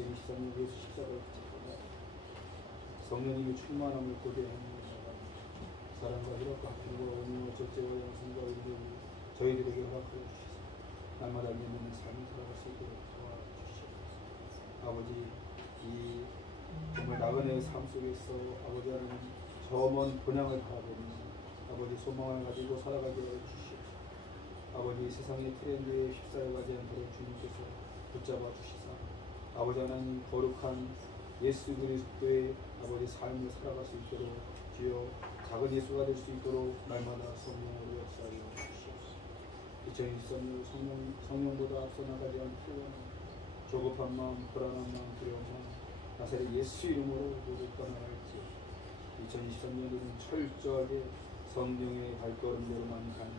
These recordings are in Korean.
2023년 예수 십자가를 붙잡고 성령님의 충만함을 고대하는 사랑과 희락과 하필과 온유와 절제와 양성과 의를 저희들에게 허락하여 주시옵소서. 날마다 믿는 삶을 살아갈 수 있도록 도와주시옵소서. 아버지, 이 정말 나그네의 삶 속에서 아버지 하나님 저 먼 본향을 바라보며 아버지 소망을 가지고 살아가게 하여 주시옵소서. 아버지 세상의 트렌드에 휩싸여가지 않도록 주님께서 붙잡아 주시사 아버지 하나님 거룩한 예수 그리스도의 아버지 삶을 살아갈 수 있도록 주여 작은 예수가 될 수 있도록 날마다 성령으로 역사하여 주시옵소서. 2023년 성령보다 앞서 나가지 않고 조급한 마음, 불안한 마음, 두려운 마음 나사렛 예수 이름으로 모두 떠나갈지 2023년에는 철저하게 성령의 발걸음대로만 가는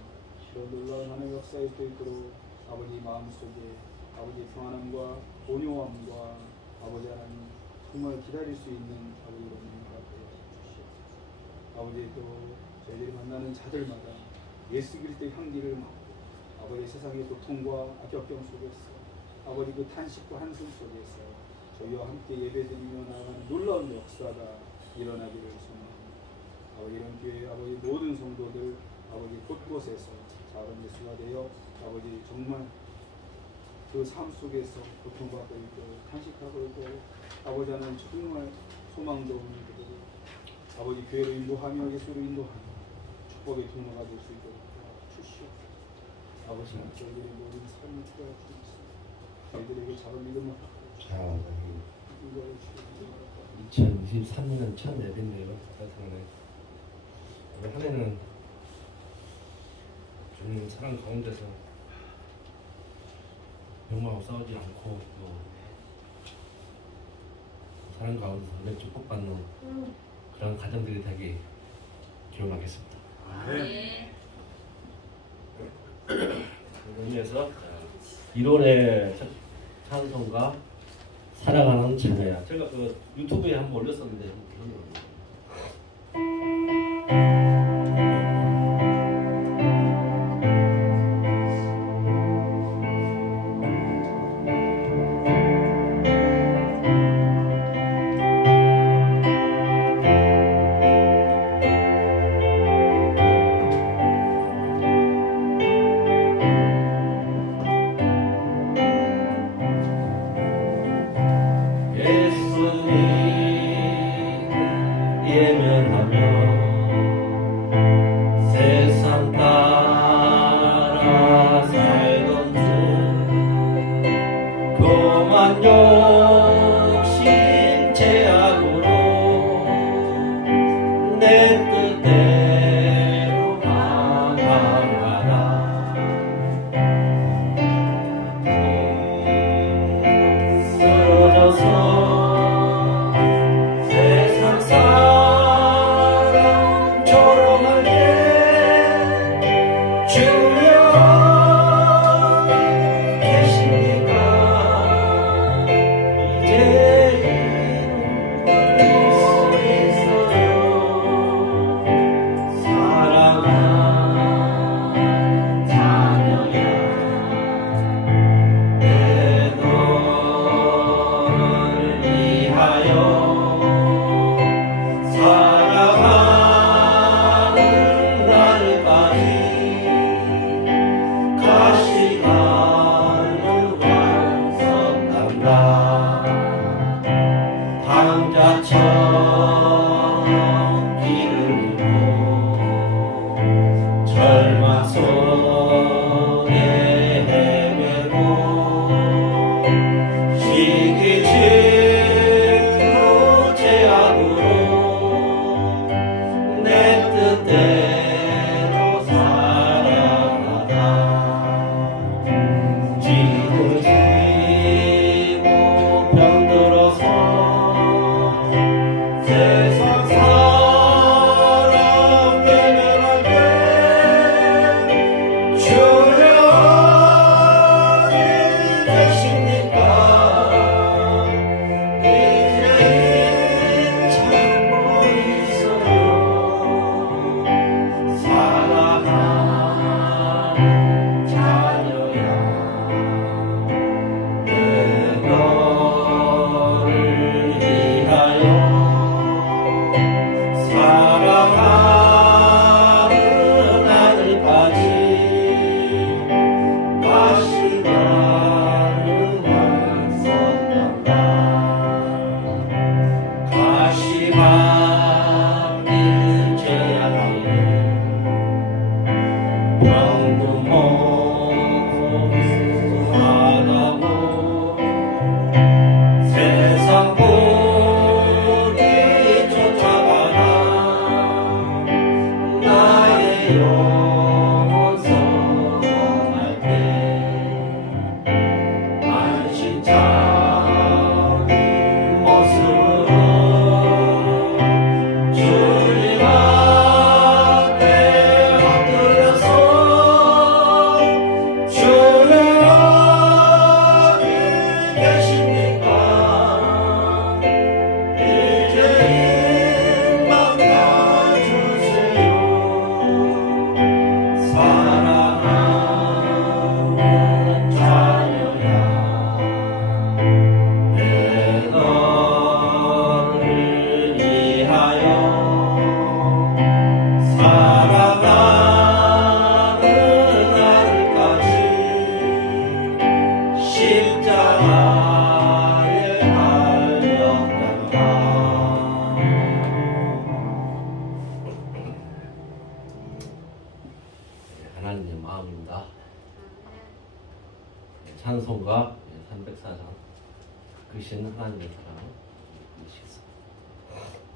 이런 놀라운 하나님의 역사에 수 있도록 아버지 마음속에 아버지 평안함과 온유함과 아버지 하나님 정말 기다릴 수 있는 아버지 은혜가 되어 주시옵소서. 아버지 또 저희들이 만나는 자들마다 예수 그리스도의 향기를 맡고 아버지 세상의 고통과 악격경 속에서 아버지 그 탄식과 한숨 속에서 저희와 함께 예배드리며 나아가는 놀라운 역사가 일어나기를 소망합니다. 아버지 이런 교회 아버지 모든 성도들 아버지 곳곳에서 작은 예수가 되어 아버지 정말 그 삶 속에서 고통받고 있고 탄식하고 있고 아버지 하나님 정말 소망도 없는 그들이 아버지 교회로 인도하며 예수로 인도하며 축복의 통로가 될 수 있도록 주시옵소서. 아버지 저희들의 모든 삶을 도와주시옵소서. 저희들에게 작은 믿음을 자, 2023년 첫 예배인데요. 올 한 해는 주님 사랑 가운데서 욕망하고 싸우지 않고 또 사랑 가운데서 늘 축복받는 그런 가정들이 되게 기원하겠습니다. 네. 의미에서 1월에 첫 찬송가 살아가는 자녀야. 제가 그 유튜브에 한번 올렸었는데 한번 펴 크신 하나님의 사랑을 보시겠습니다.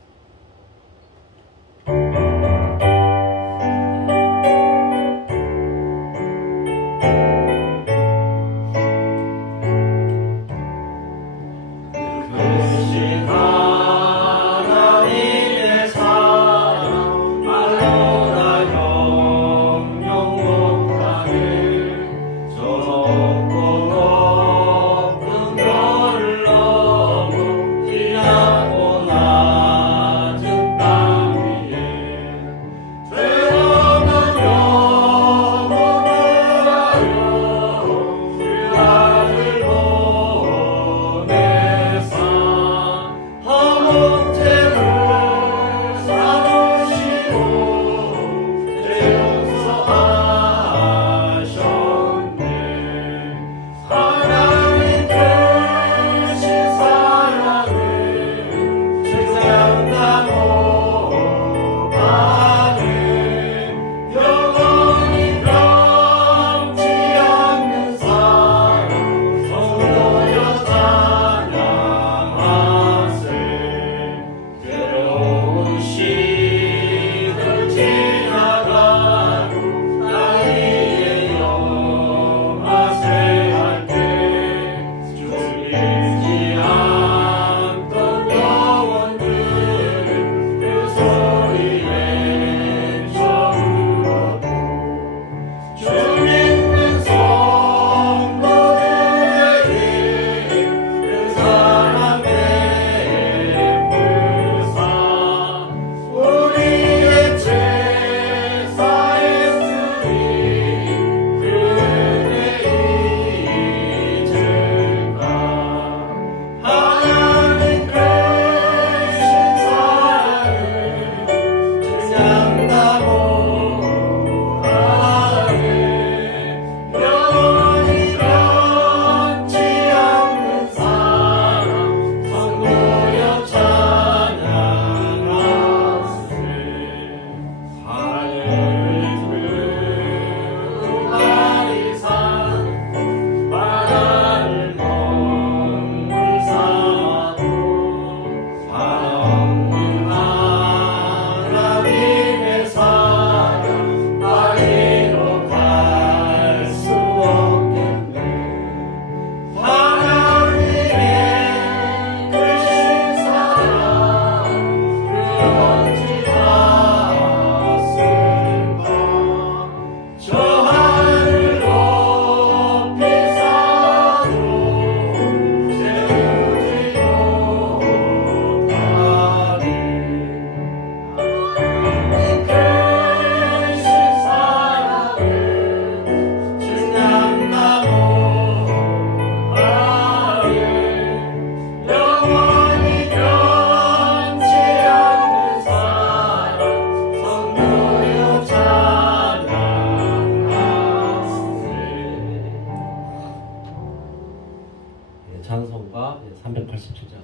찬송가 387장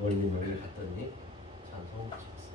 멀리 멀리 갔더니 찬송 하시겠습니다.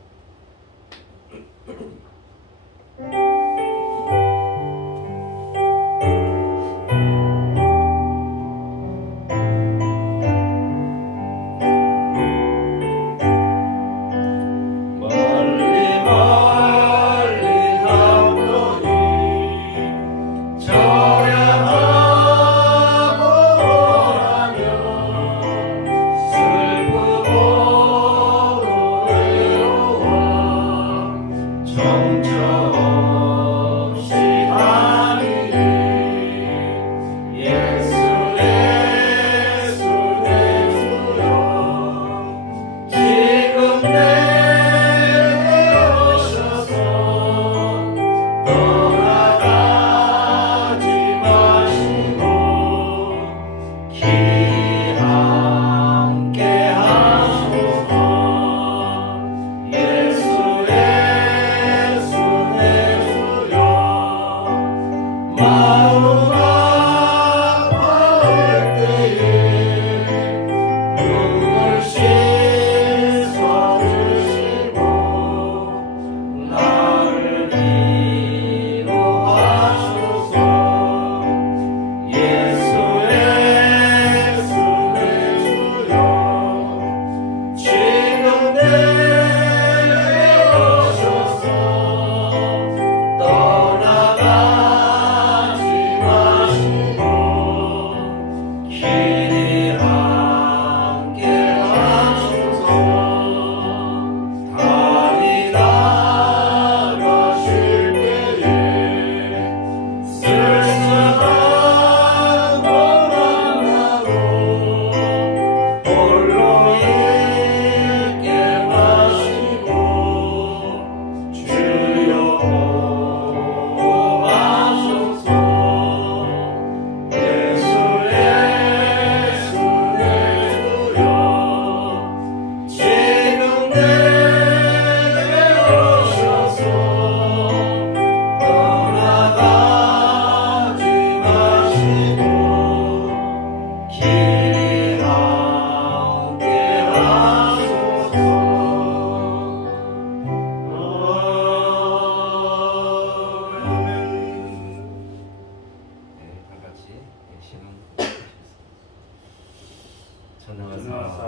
정처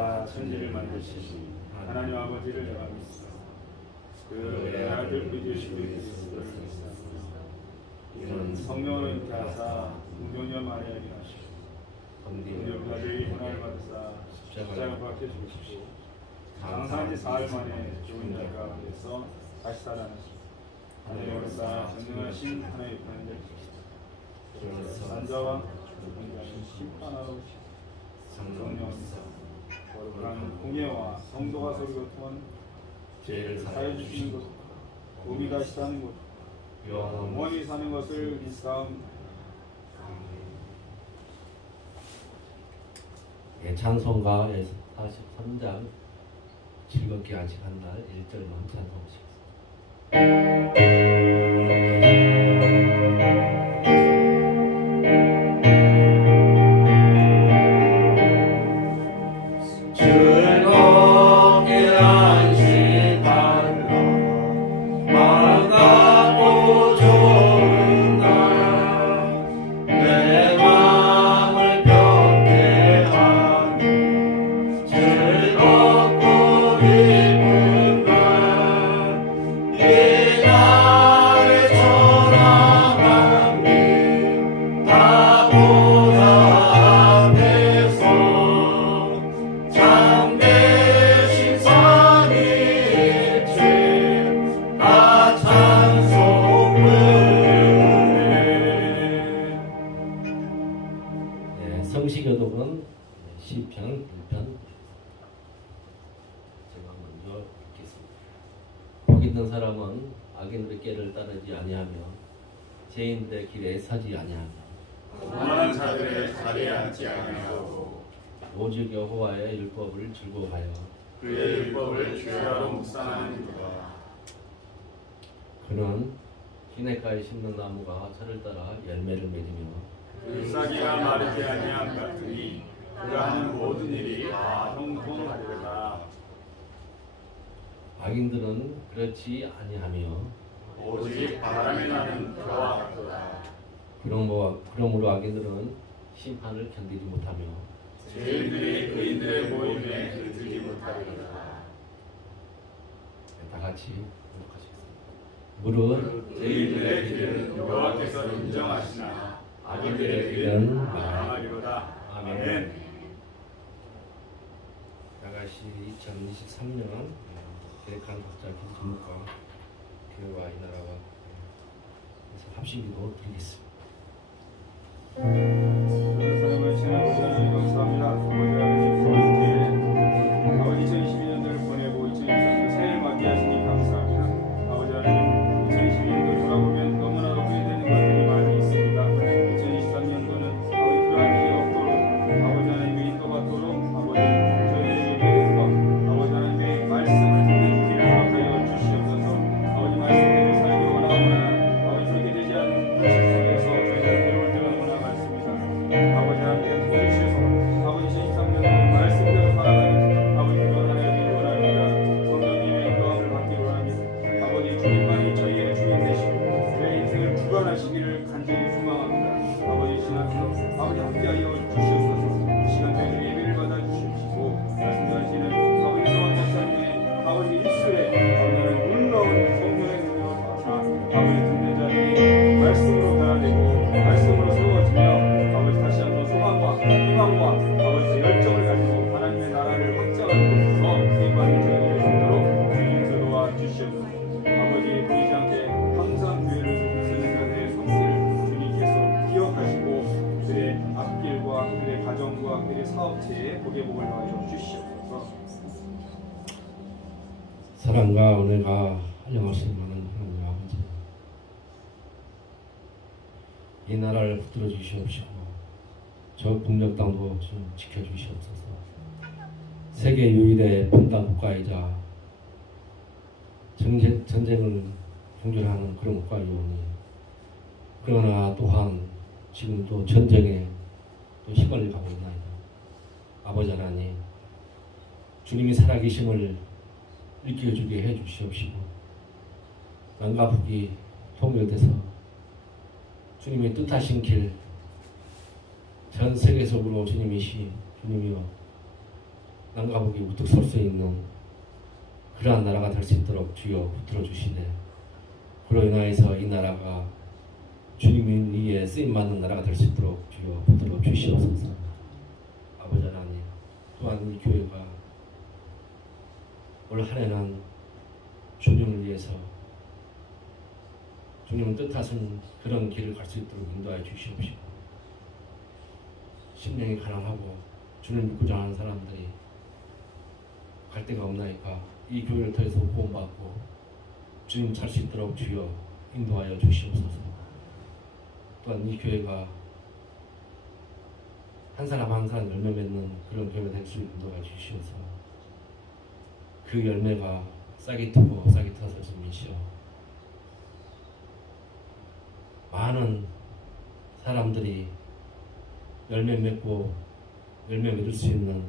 하사 천지를 만드시니 하나님 아버지를 내가 믿사. 그의 아들 우리 예수 그리스도를 믿사. 이는 성령으로 잉태하사 공존여 마리아에게 하시고 공존자들이 고난을 받으사 십자가를 박혀 죽으시고 장사한 지 사흘 만에 죽은 자 가운데서 다시 살아나시고 하늘에 올라 전능하신 하나님의 편에 계시다. 산자와 공자는 심판하러 성령이사 거룩한 공예와 성도가 서로 교통하는 죄를 사해 주시는 것, 몸이 다시 사는 것, 영원히 사는 것을 믿사옵니다. 예, 찬송가 43장 즐겁게 안식한 날 1절만 찬송하시겠습니다. 성시교독은 시편 1편 제가 먼저 읽겠습니다. 복 있는 사람은 악인들의 꾀를 따르지 아니하며 죄인들의 길에 서지 아니하며 오만한 자들의 자리에 앉지 아니하고 오직 여호와의 율법을 즐거워하여 그의 율법을 주야로 묵상하는도다. 그는 시냇가에 심는 나무가 철을 따라 열매를 맺으며 잎사귀가 마르지 아니함 같으니 그가 하는 모든 일이 다 형통하리로다. 악인들은 그렇지 아니하며 오직 바람이 나는 그와 같도다. 그러므로 악인들은 심판을 견디지 못하며 죄인들이 의인들의 모임에 들지 못하리로다. 다 같이 하시겠습니다. 무릇 죄인들의 길은 여호와께서 인정하시나 악인들의 길은 망하리로다. 아멘. 나가시 2023년 계획하는 학자 기술문과 교회와 이 나라와 합심기도 드리겠습니다. 사랑을 지나보자 감사합니다. 아버지 2022년도를 보내고 2023년 새해를 맞이하시니 감사합니다. 아버지 하나님 2022년도 돌아보면 너무나도 후회되는 것들이 많이 있습니다. 2023년도는 아버지 그러한 일이 없도록 아버지 하나님의 인도 받도록 아버지 저희들에게 배운 것 아버지 하나님의 말씀을 듣는 길을 허락하여 주시옵소서. 아버지 말씀대로 살기 원하거나 아버지 그렇게 되지 않는 실속에서 저희가 괴로울 때가 너무나 많습니다. 아버지 하나님께 도와주셔서 아버지 2023년도 말씀대로 살아가는 아버지 그런 하나님이 원합니다. 성령님의 인도함을 받기 원합니다. 아버지 주님만이 저희의 주인 되시고 저희 인생을 주관하시기를 간절히 소망합니다. 아버지 시간도 아버지 함께하여 주시옵소서. 이 시간 저희들 예배를 받아 주시옵시고 말씀하시는 아버지 성원 목사님의 아버지 입술에 아버지 놀라운 성령의 능력을 받아 아버지 듣는 자들이 말씀으로 변화되고 말씀으로 세워지며 아버지 다시 한번 소망과 희망과 아버지 열정을 가지고 하나님의 나라를 확장하는 곳에서 세임받는 저희들이 되도록 주님 들어와 주시옵소서. 아버지 보이지 않게 항상 교회를 쓰는 자들의 성실을 주님께서 기억하시고 그들의 앞길과 그들의 가정과 그들의 사업체에 복의 복을 더하여 주시옵소서. 사랑과 은혜가 한량하신 많은 하나님 아버지, 이 나라를 붙들어 주시옵시고 저 북녘 땅도 좀 지켜주시옵소서. 세계 유일의 분단 국가이자 전쟁을 종결하는 그런 국가이오니, 그러나 또한 지금도 전쟁에 또 휘말려 가고 있나이다. 아버지 하나님, 주님이 살아계심을 느껴주게 해주시옵시고 남과 북이 통일돼서 주님의 뜻하신 길 전 세계적으로 주님이시 주님이여 남과 북이 우뚝 설 수 있는 그러한 나라가 될 수 있도록 주여 붙들어 주시네. 그로 인하여서 이 나라가 주님 위에 쓰임받는 나라가 될 수 있도록 주여 붙들어 주시옵소서. 아버지 하나님, 또한 이 교회가 올 한 해는 주님을 위해서 주님 뜻하신 그런 길을 갈 수 있도록 인도하여 주시옵시고, 심령이 가난하고 주님을 믿고자 하는 사람들이 갈 데가 없나이까 이 교회를 통해서 구원받고 주님 살 수 있도록 주여 인도하여 주시옵소서. 또한 이 교회가 한 사람 한 사람 열매 맺는 그런 교회가 될 수 있도록 인도하여 주시옵소서. 그 열매가 싹이 트고 싹이 트어서 주님이시여 많은 사람들이 열매 맺고 열매 맺을 수 있는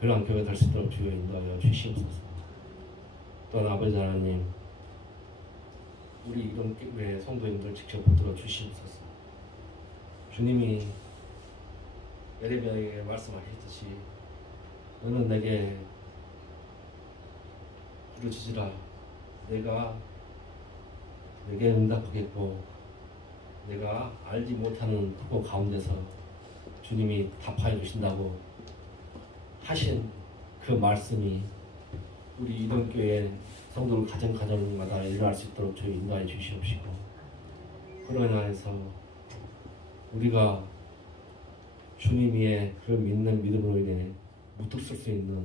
그러한 교회가 될 수 있도록 주여 인도하여 주시옵소서. 또한 아버지 하나님, 우리 이런 교회 성도님들 직접 붙들어 주시옵소서. 주님이 예레미야에게 말씀하셨듯이 너는 내게 부르짖으라, 내가 내게 응답하겠고 내가 알지 못하는 흑고 가운데서 주님이 답하여 주신다고 하신 그 말씀이 우리 이번 교회 성도들 가정마다 일어날 수 있도록 저희 인도하여 주시옵시고, 그로 인하여서 우리가 주님 위에 그 믿는 믿음으로 인해 무뚝 설 수 있는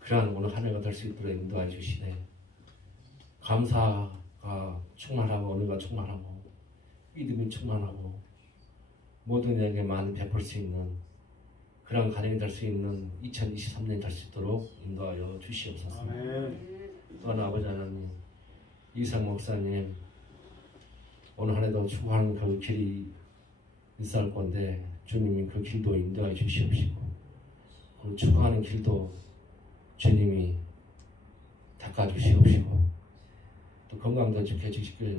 그러한 오늘 한 해가 될 수 있도록 인도하여 주시네. 감사가 충만하고 은혜가 충만하고 믿음이 충만하고 모든 이에게 많이 베풀 수 있는 그런 가정이 될 수 있는 2023년이 될 수 있도록 인도하여 주시옵소서. 또한 아버지 하나님, 이상 목사님 오늘 한 해도 추구하는 그 길이 있을 건데 주님이 그 길도 인도하여 주시옵시고, 그 추구하는 길도 주님이 닦아주시옵시고, 또 건강도 지켜주시되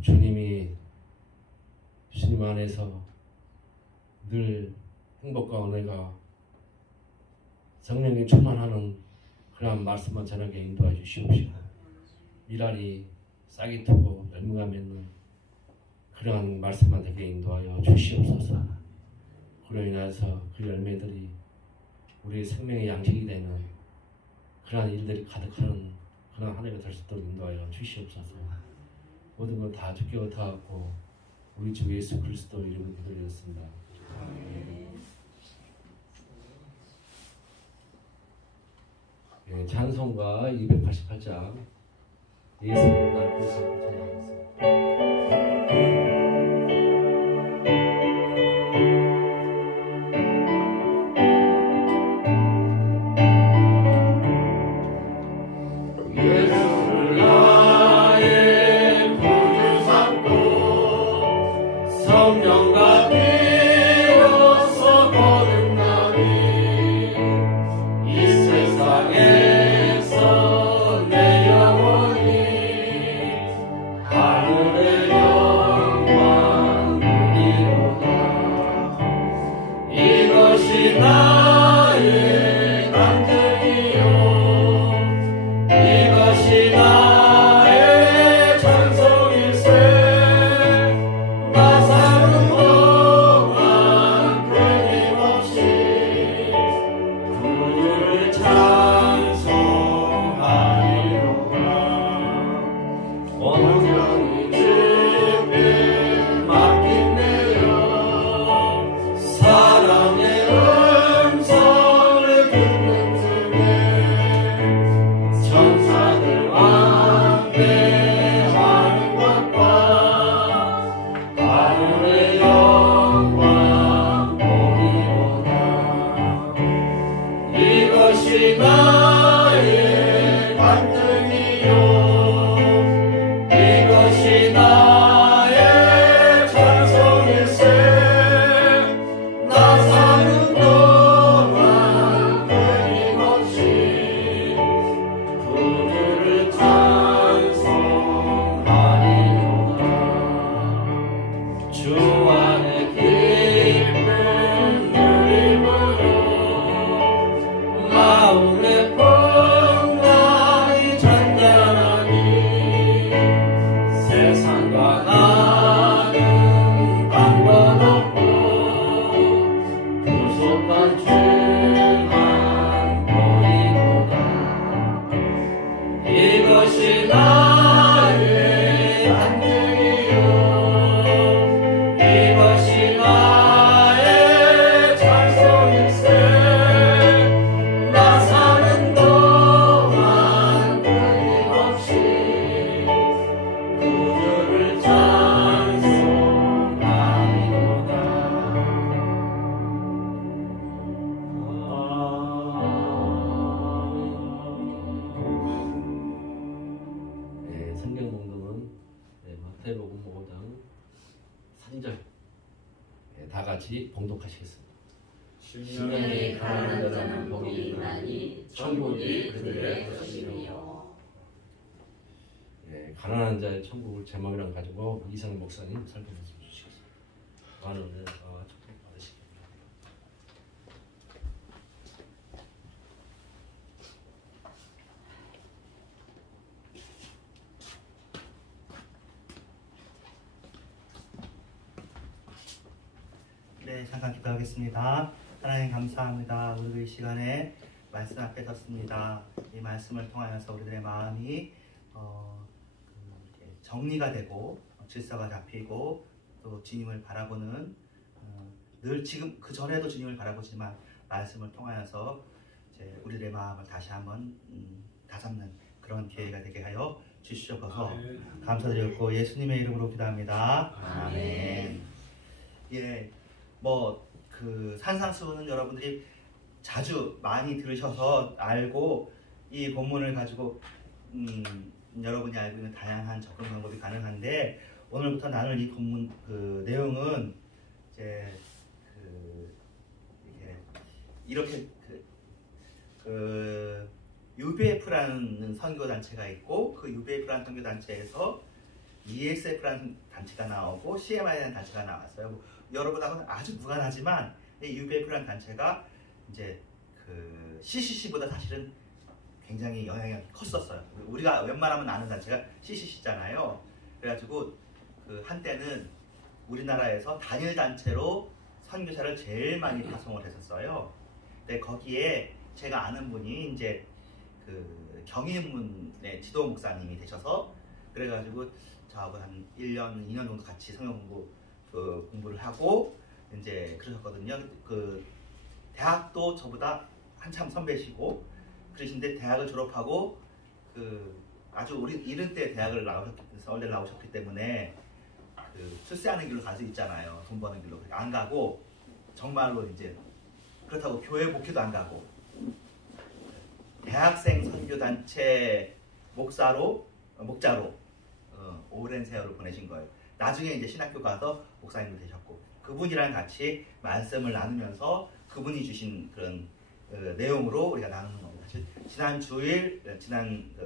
주님이 주님 안에서 늘 행복과 은혜가 성령이 충만하는 그러한 말씀만 전하게 인도해 주시옵시고, 일알이 싹이 트고 열매가 맺는 그러한 말씀만 되게 인도하여 주시옵소서. 그로 인해서 그 열매들이 우리 생명의 양식이 되는 그러한 일들이 가득하는 그러한 한 해가 될 수 있도록 인도하여 주시옵소서. 모든 걸 다 주께 의탁하고 우리 주 예수 그리스도 이름으로 기도드렸습니다. 네, 찬송가 288장 예수님 날 구속하고 찬양하겠습니다. 하늘에 한번 주만 보이도다. 이것이 나의 간증이요 이것이 나의 찬송일세. 나 사는 동안 끊임없이 구주를 찬송하리로다. 네, 성경 공동은 마태복음 5장 3절 다 같이 봉독하시겠습니다. 심령이 가난한 자는 복이 있나니 천국이 그들의 것이며. 네, 가난한 자의 천국을 제목이랑 가지고 이상 목사님 설교 말씀 주시겠습니다. 많은 은혜와 축복 받으시기 바랍니다. 네, 잠깐 기도하겠습니다. 하나님 감사합니다. 우리도 이 시간에 말씀 앞에 섰습니다. 이 말씀을 통하여서 우리들의 마음이 이렇게 정리가 되고 질서가 잡히고 또 주님을 바라보는 늘 지금 그 전에도 주님을 바라보지만 말씀을 통하여서 이제 우리들의 마음을 다시 한번 다잡는 그런 기회가 되게 하여 주시옵소서. 감사드렸고 예수님의 이름으로 기도합니다. 아멘. 예. 그 산상수훈은 여러분들이 자주 많이 들으셔서 알고 이 본문을 가지고 여러분이 알고 있는 다양한 접근 방법이 가능한데 오늘부터 나눌 이 본문 그 내용은 이제 이렇게 UBF라는 선교 단체가 있고 그 UBF라는 선교 단체에서 ESF라는 단체가 나오고 CMI라는 단체가 나왔어요. 여러분하고는 아주 무관하지만 이 UBF라는 단체가 이제 그 CCC보다 사실은 굉장히 영향이 컸었어요. 우리가 웬만하면 아는 단체가 CCC잖아요. 그래가지고 그 한때는 우리나라에서 단일 단체로 선교사를 제일 많이 파송을 했었어요. 근데 거기에 제가 아는 분이 이제 그 경인문의 지도 목사님이 되셔서 그래가지고 저하고 한 1년, 2년 정도 같이 성경 공부를 하고 이제 그러셨거든요. 그 대학도 저보다 한참 선배시고 그러신데 대학을 졸업하고 그 아주 이른 때 대학을 서울대를 나오셨기 때문에 그 출세하는 길로 갈 수 있잖아요. 돈 버는 길로. 안 가고 정말로 이제 그렇다고 교회 목회도 안 가고 대학생 선교단체 목자로 오랜 세월을 보내신 거예요. 나중에 이제 신학교 가서 목사님도 되셨고 그분이랑 같이 말씀을 나누면서 그분이 주신 그런 내용으로 우리가 나누는 겁니다. 지난 주일,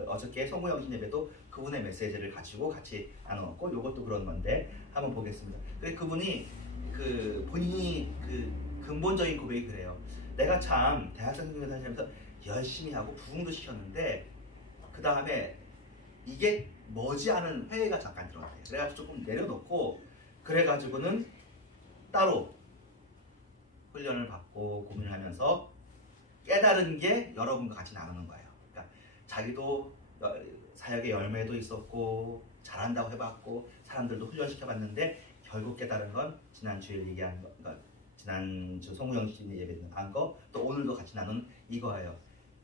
어저께 성모영신 예배도 그분의 메시지를 가지고 같이 나누었고 이것도 그런 건데 한번 보겠습니다. 그분이 본인이 근본적인 고백이 그래요. 내가 참 대학생 선교 다니면서 열심히 하고 부흥도 시켰는데 그 다음에 이게 머지않은 회의가 잠깐 들어왔대요. 그래가지고 조금 내려놓고 그래가지고는 따로 훈련을 받고 고민을 하면서 깨달은 게 여러분과 같이 나누는 거예요. 그러니까 자기도 사역의 열매도 있었고 잘한다고 해봤고 사람들도 훈련시켜봤는데 결국 깨달은 건 지난 주일 얘기한 거, 지난 주 송우영신 예배 한 거, 또 오늘도 같이 나눈 이거예요.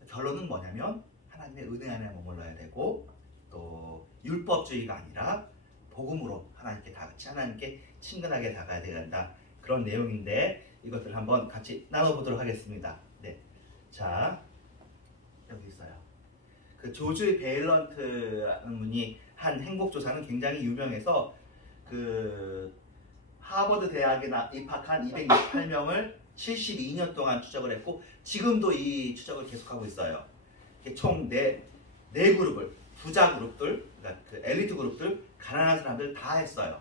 결론은 뭐냐면 하나님의 은혜 안에 머물러야 되고 또 율법주의가 아니라 복음으로 하나님께 친근하게 다가야 된다. 그런 내용인데 이것들 한번 같이 나눠보도록 하겠습니다. 네, 자 여기 있어요. 그 조지 베일런트라는 분이 한 행복조사는 굉장히 유명해서 그 하버드 대학에 입학한 228명을 72년 동안 추적을 했고 지금도 이 추적을 계속하고 있어요. 총 네 그룹을 부자 그룹들, 그러니까 그 엘리트 그룹들, 가난한 사람들 다 했어요.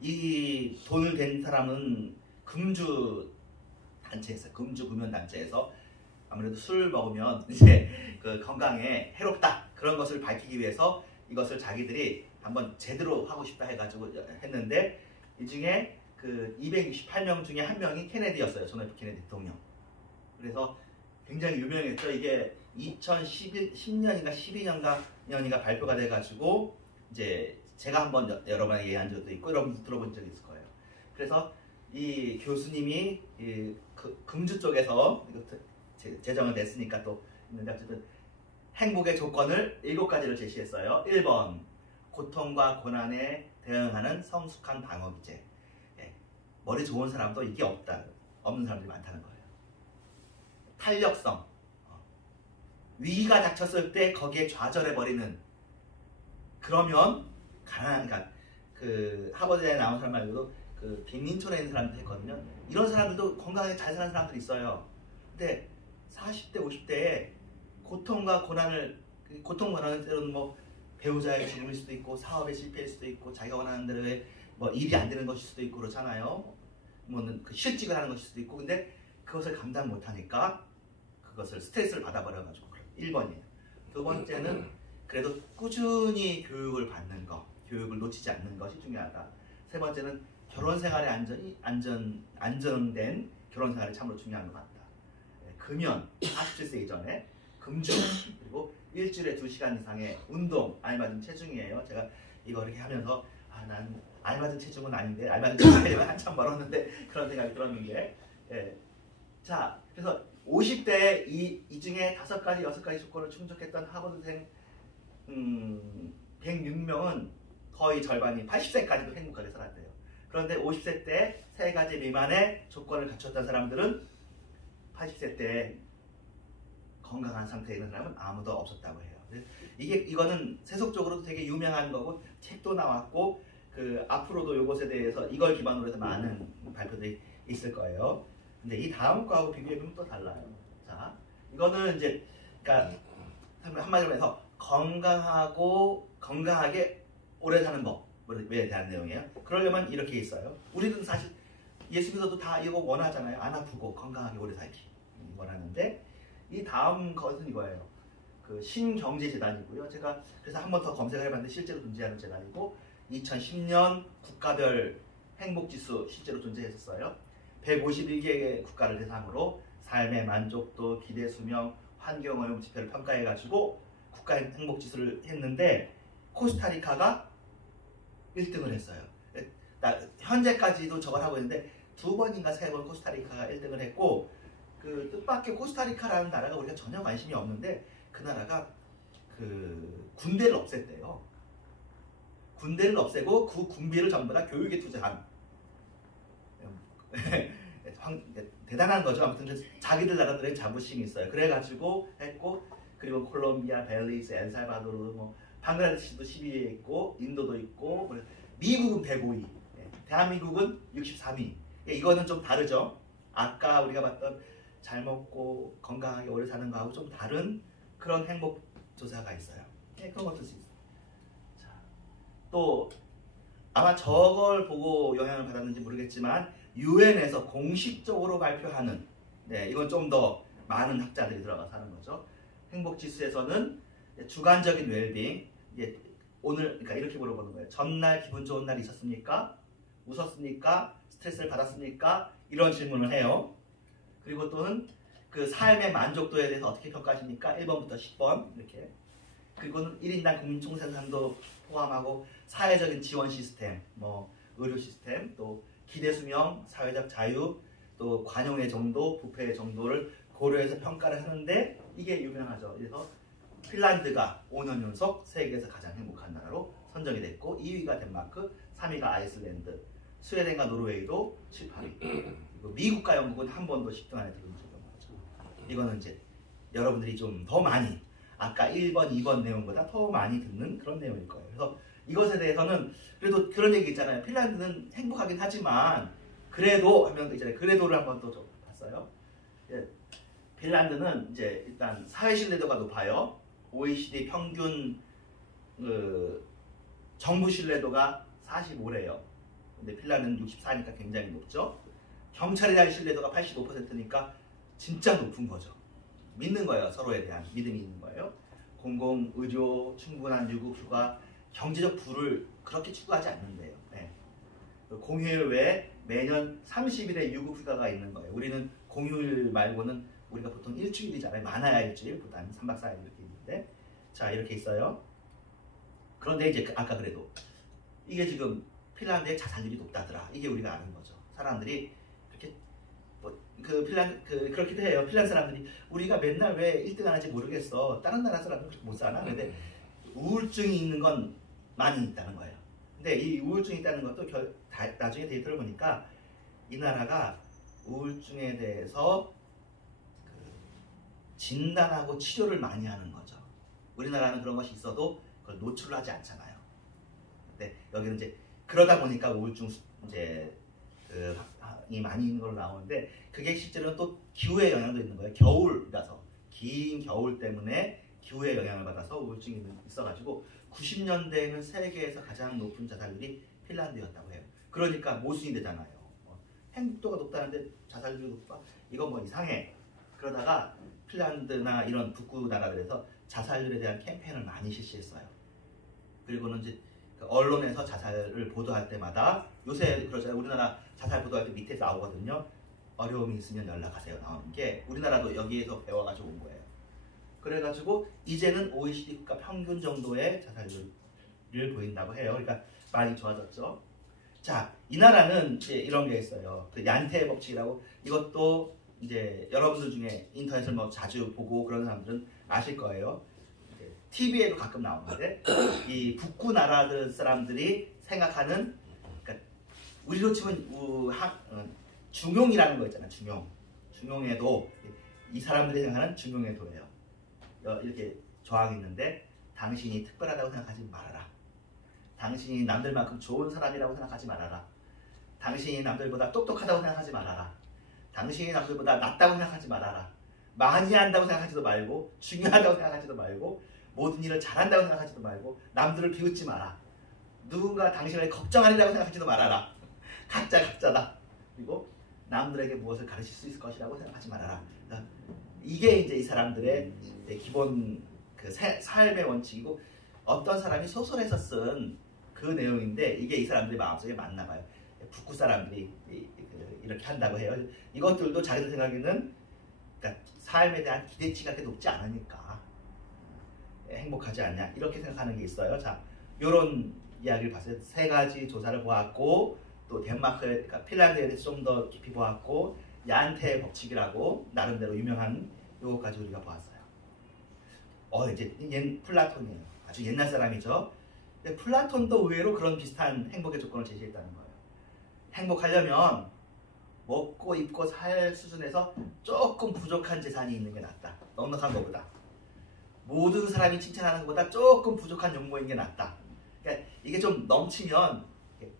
이 돈을 댄 사람은 금주 단체에서 금주 금연 단체에서 아무래도 술을 먹으면 이제 그 건강에 해롭다 그런 것을 밝히기 위해서 이것을 자기들이 한번 제대로 하고 싶다 해가지고 했는데 이 중에 그 268명 중에 한 명이 케네디였어요. 존 F 케네디 대통령. 그래서 굉장히 유명했죠. 이게 2010년인가 12년인가 발표가 돼가지고 이제 제가 한번 여러 번 얘기한 적도 있고 여러분도 들어본 적이 있을 거예요. 그래서 이 교수님이 금주 쪽에서 제정은 됐으니까 또 있는데 어쨌든 행복의 조건을 7가지를 제시했어요. 1번 고통과 고난에 대응하는 성숙한 방어기제. 머리 좋은 사람도 이게 없는 사람들이 많다는 거예요. 탄력성. 위기가 닥쳤을 때 거기에 좌절해버리는, 그러면 그러니까 그 하버드에 나온 사람 말고도 그 빅민촌에 있는 사람들 했거든요. 이런 사람들도 건강하게 잘 사는 사람들이 있어요. 근데 40대 50대에 고통과 고난을 때로는 뭐 배우자의 죽음일 수도 있고 사업에 실패일 수도 있고 자기가 원하는 대로 뭐 일이 안 되는 것일 수도 있고 그렇잖아요. 뭐는 그 실직을 하는 것일 수도 있고, 근데 그것을 감당 못하니까 그것을 스트레스를 받아버려가지고 1번이에요. 두 번째는 그래도 꾸준히 교육을 받는 거, 교육을 놓치지 않는 것이 중요하다. 세 번째는 결혼 생활의 안전된 결혼 생활이 참으로 중요한 것 같다. 금연 47세 이전에 금주, 그리고 일주일에 2시간 이상의 운동, 알맞은 체중이에요. 제가 이거 이렇게 하면서 난 알맞은 체중은 아닌데, 알맞은 체중이 되면 한참 멀었는데 그런 생각이 들었는데, 자, 그래서 50대에 이 중에 5가지, 6가지 조건을 충족했던 하버드생 106명은 거의 절반이 80세까지도 행복하게 살았대요. 그런데 50세 때 3가지 미만의 조건을 갖췄던 사람들은 80세 때 건강한 상태에 있는 사람은 아무도 없었다고 해요. 이거는 세속적으로도 되게 유명한 거고 책도 나왔고 그 앞으로도 이것에 대해서 이걸 기반으로 해서 많은 발표들이 있을 거예요. 근데 이 다음 거하고 비교해보면 또 달라요. 자, 이거는 이제 그러니까 한마디로 해서 건강하게 오래 사는 법에 대한 내용이에요. 그러려면 이렇게 있어요. 우리는 사실 예수 믿어도 다 이거 원하잖아요. 안 아프고 건강하게 오래 살기 원하는데, 이 다음 것은 이거예요. 그 신경제재단이고요. 제가 그래서 한 번 더 검색을 해봤는데 실제로 존재하는 재단이고, 2010년 국가별 행복지수 실제로 존재했었어요. 151개의 국가를 대상으로 삶의 만족도, 기대 수명, 환경오염 지표를 평가해가지고 국가 행복지수를 했는데 코스타리카가 1등을 했어요. 현재까지도 저걸 하고 있는데 2번인가 3번 코스타리카가 1등을 했고, 그 뜻밖의 코스타리카라는 나라가 우리가 전혀 관심이 없는데 그 나라가 그 군대를 없앴대요. 군대를 없애고 그 군비를 전부 다 교육에 투자한 대단한 거죠. 아무튼 자기들 나라들의 자부심이 있어요. 그래가지고 했고, 그리고 콜롬비아, 벨리즈, 엘살바도르, 뭐 방글라데시도 12위에 있고, 인도도 있고, 미국은 105위, 대한민국은 63위. 이거는 좀 다르죠. 아까 우리가 봤던 잘 먹고 건강하게 오래 사는 거하고 좀 다른 그런 행복 조사가 있어요. 그런 것도 있어요. 자, 또 아마 저걸 보고 영향을 받았는지 모르겠지만 유엔에서 공식적으로 발표하는, 이건 좀 더 많은 학자들이 들어가서 하는 거죠. 행복지수에서는 주관적인 웰빙, 오늘 그러니까 이렇게 물어보는 거예요. 전날 기분 좋은 날 있었습니까? 웃었습니까? 스트레스를 받았습니까? 이런 질문을 해요. 그리고 또는 그 삶의 만족도에 대해서 어떻게 평가하십니까? 1번부터 10번 이렇게. 그리고는 1인당 국민총생산도 포함하고 사회적인 지원 시스템, 뭐 의료 시스템, 또 기대 수명, 사회적 자유, 또 관용의 정도, 부패의 정도를 고려해서 평가를 하는데 이게 유명하죠. 그래서 핀란드가 5년 연속 세계에서 가장 행복한 나라로 선정이 됐고, 2위가 덴마크, 3위가 아이슬란드, 스웨덴과 노르웨이도 7, 8위. 그리고 미국과 영국은 한 번도 10등 안에 들어온 적이 없는 거죠. 이거는 이제 여러분들이 좀 더 많이 아까 1번, 2번 내용보다 더 많이 듣는 그런 내용일 거예요. 그래서 이것에 대해서는 그래도 그런 얘기 있잖아요. 핀란드는 행복하긴 하지만 그래도 하면 있잖아요. 그래도를 한번 또 좀 봤어요. 핀란드는 이제 일단 사회 신뢰도가 높아요. OECD 평균 정부 신뢰도가 45래요. 근데 핀란드는 64니까 굉장히 높죠. 경찰에 대한 신뢰도가 85%니까 진짜 높은 거죠. 믿는 거예요. 서로에 대한 믿음이 있는 거예요. 공공, 의료, 충분한 유급, 휴가, 경제적 부를 그렇게 추구하지 않는데요. 공휴일 외에 매년 30일의 유급 휴가가 있는 거예요. 우리는 공휴일 말고는 우리가 보통 일주일이잖아요. 많아야 일주일, 보통 3박 4일 이렇게 있는데, 자 이렇게 있어요. 그런데 이제 아까 그래도 이게 지금 핀란드의 자살률이 높다더라. 이게 우리가 아는 거죠. 사람들이 그렇게 그렇기도 해요. 핀란드 사람들이 우리가 맨날 왜 1등 하는지 모르겠어. 다른 나라 사람들은 그렇게 못 사나? 근데 우울증이 있는 건 많이 있다는 거예요. 근데 이 우울증이 있다는 것도 나중에 데이터를 보니까 이 나라가 우울증에 대해서 진단하고 치료를 많이 하는 거죠. 우리나라는 그런 것이 있어도 그걸 노출을 하지 않잖아요. 근데 여기는 이제 그러다 보니까 우울증 이 많이 있는 걸로 나오는데, 그게 실제로는 또 기후의 영향도 있는 거예요. 겨울이라서, 긴 겨울 때문에 기후의 영향을 받아서 우울증이 있어가지고 90년대에는 세계에서 가장 높은 자살률이 핀란드였다고 해요. 그러니까 모순이 되잖아요. 행복도가 높다는데 자살률이 높아? 이건 뭐 이상해. 그러다가 핀란드나 이런 북구 나라들에서 자살률에 대한 캠페인을 많이 실시했어요. 그리고는 이제 언론에서 자살을 보도할 때마다, 요새 그러잖아요. 우리나라 자살 보도할 때 밑에 나오거든요. 어려움이 있으면 연락하세요. 나오는 게 우리나라도 여기에서 배워가지고 온 거예요. 그래가지고 이제는 OECD 국가 평균 정도의 자살률을 보인다고 해요. 그러니까 많이 좋아졌죠. 자, 이 나라는 이제 이런 게 있어요. 그 얀테 법칙이라고, 이것도 이제 여러분들 중에 인터넷을 뭐 자주 보고 그런 사람들은 아실 거예요. TV에도 가끔 나오는데, 이 북구 나라들 사람들이 생각하는, 그러니까 우리로 치면 중용이라는 거 있잖아요. 중용에도 이 사람들이 생각하는 중용에도예요. 이렇게 조항이 있는데, 당신이 특별하다고 생각하지 말아라. 당신이 남들만큼 좋은 사람이라고 생각하지 말아라. 당신이 남들보다 똑똑하다고 생각하지 말아라. 당신이 남들보다 낫다고 생각하지 말아라. 많이 한다고 생각하지도 말고, 중요하다고 생각하지도 말고, 모든 일을 잘한다고 생각하지도 말고, 남들을 비웃지 마라. 누군가 당신을 걱정하리라고 생각하지도 말아라. 각자다. 그리고 남들에게 무엇을 가르칠 수 있을 것이라고 생각하지 말아라. 그러니까 이게 이제 이 사람들의 기본 그 삶의 원칙이고, 어떤 사람이 소설에서 쓴 그 내용인데, 이게 이 사람들의 마음속에 맞나 봐요. 북구 사람들이 이렇게 한다고 해요. 이것들도 자기들 생각에는, 그러니까 삶에 대한 기대치가 그렇게 높지 않으니까 행복하지 않냐, 이렇게 생각하는 게 있어요. 자, 요런 이야기를 봤어요. 3가지 조사를 보았고, 또 덴마크에, 그러니까 핀란드에 대해서 좀 더 깊이 보았고, 얀테 법칙이라고 나름대로 유명한 요거까지 우리가 보았어요. 이제 플라톤이에요. 아주 옛날 사람이죠. 근데 플라톤도 의외로 그런 비슷한 행복의 조건을 제시했다는 거예요. 행복하려면 먹고 입고 살 수준에서 조금 부족한 재산이 있는 게 낫다. 넉넉한 것보다. 모든 사람이 칭찬하는 것보다 조금 부족한 용모인 게 낫다. 그러니까 이게 좀 넘치면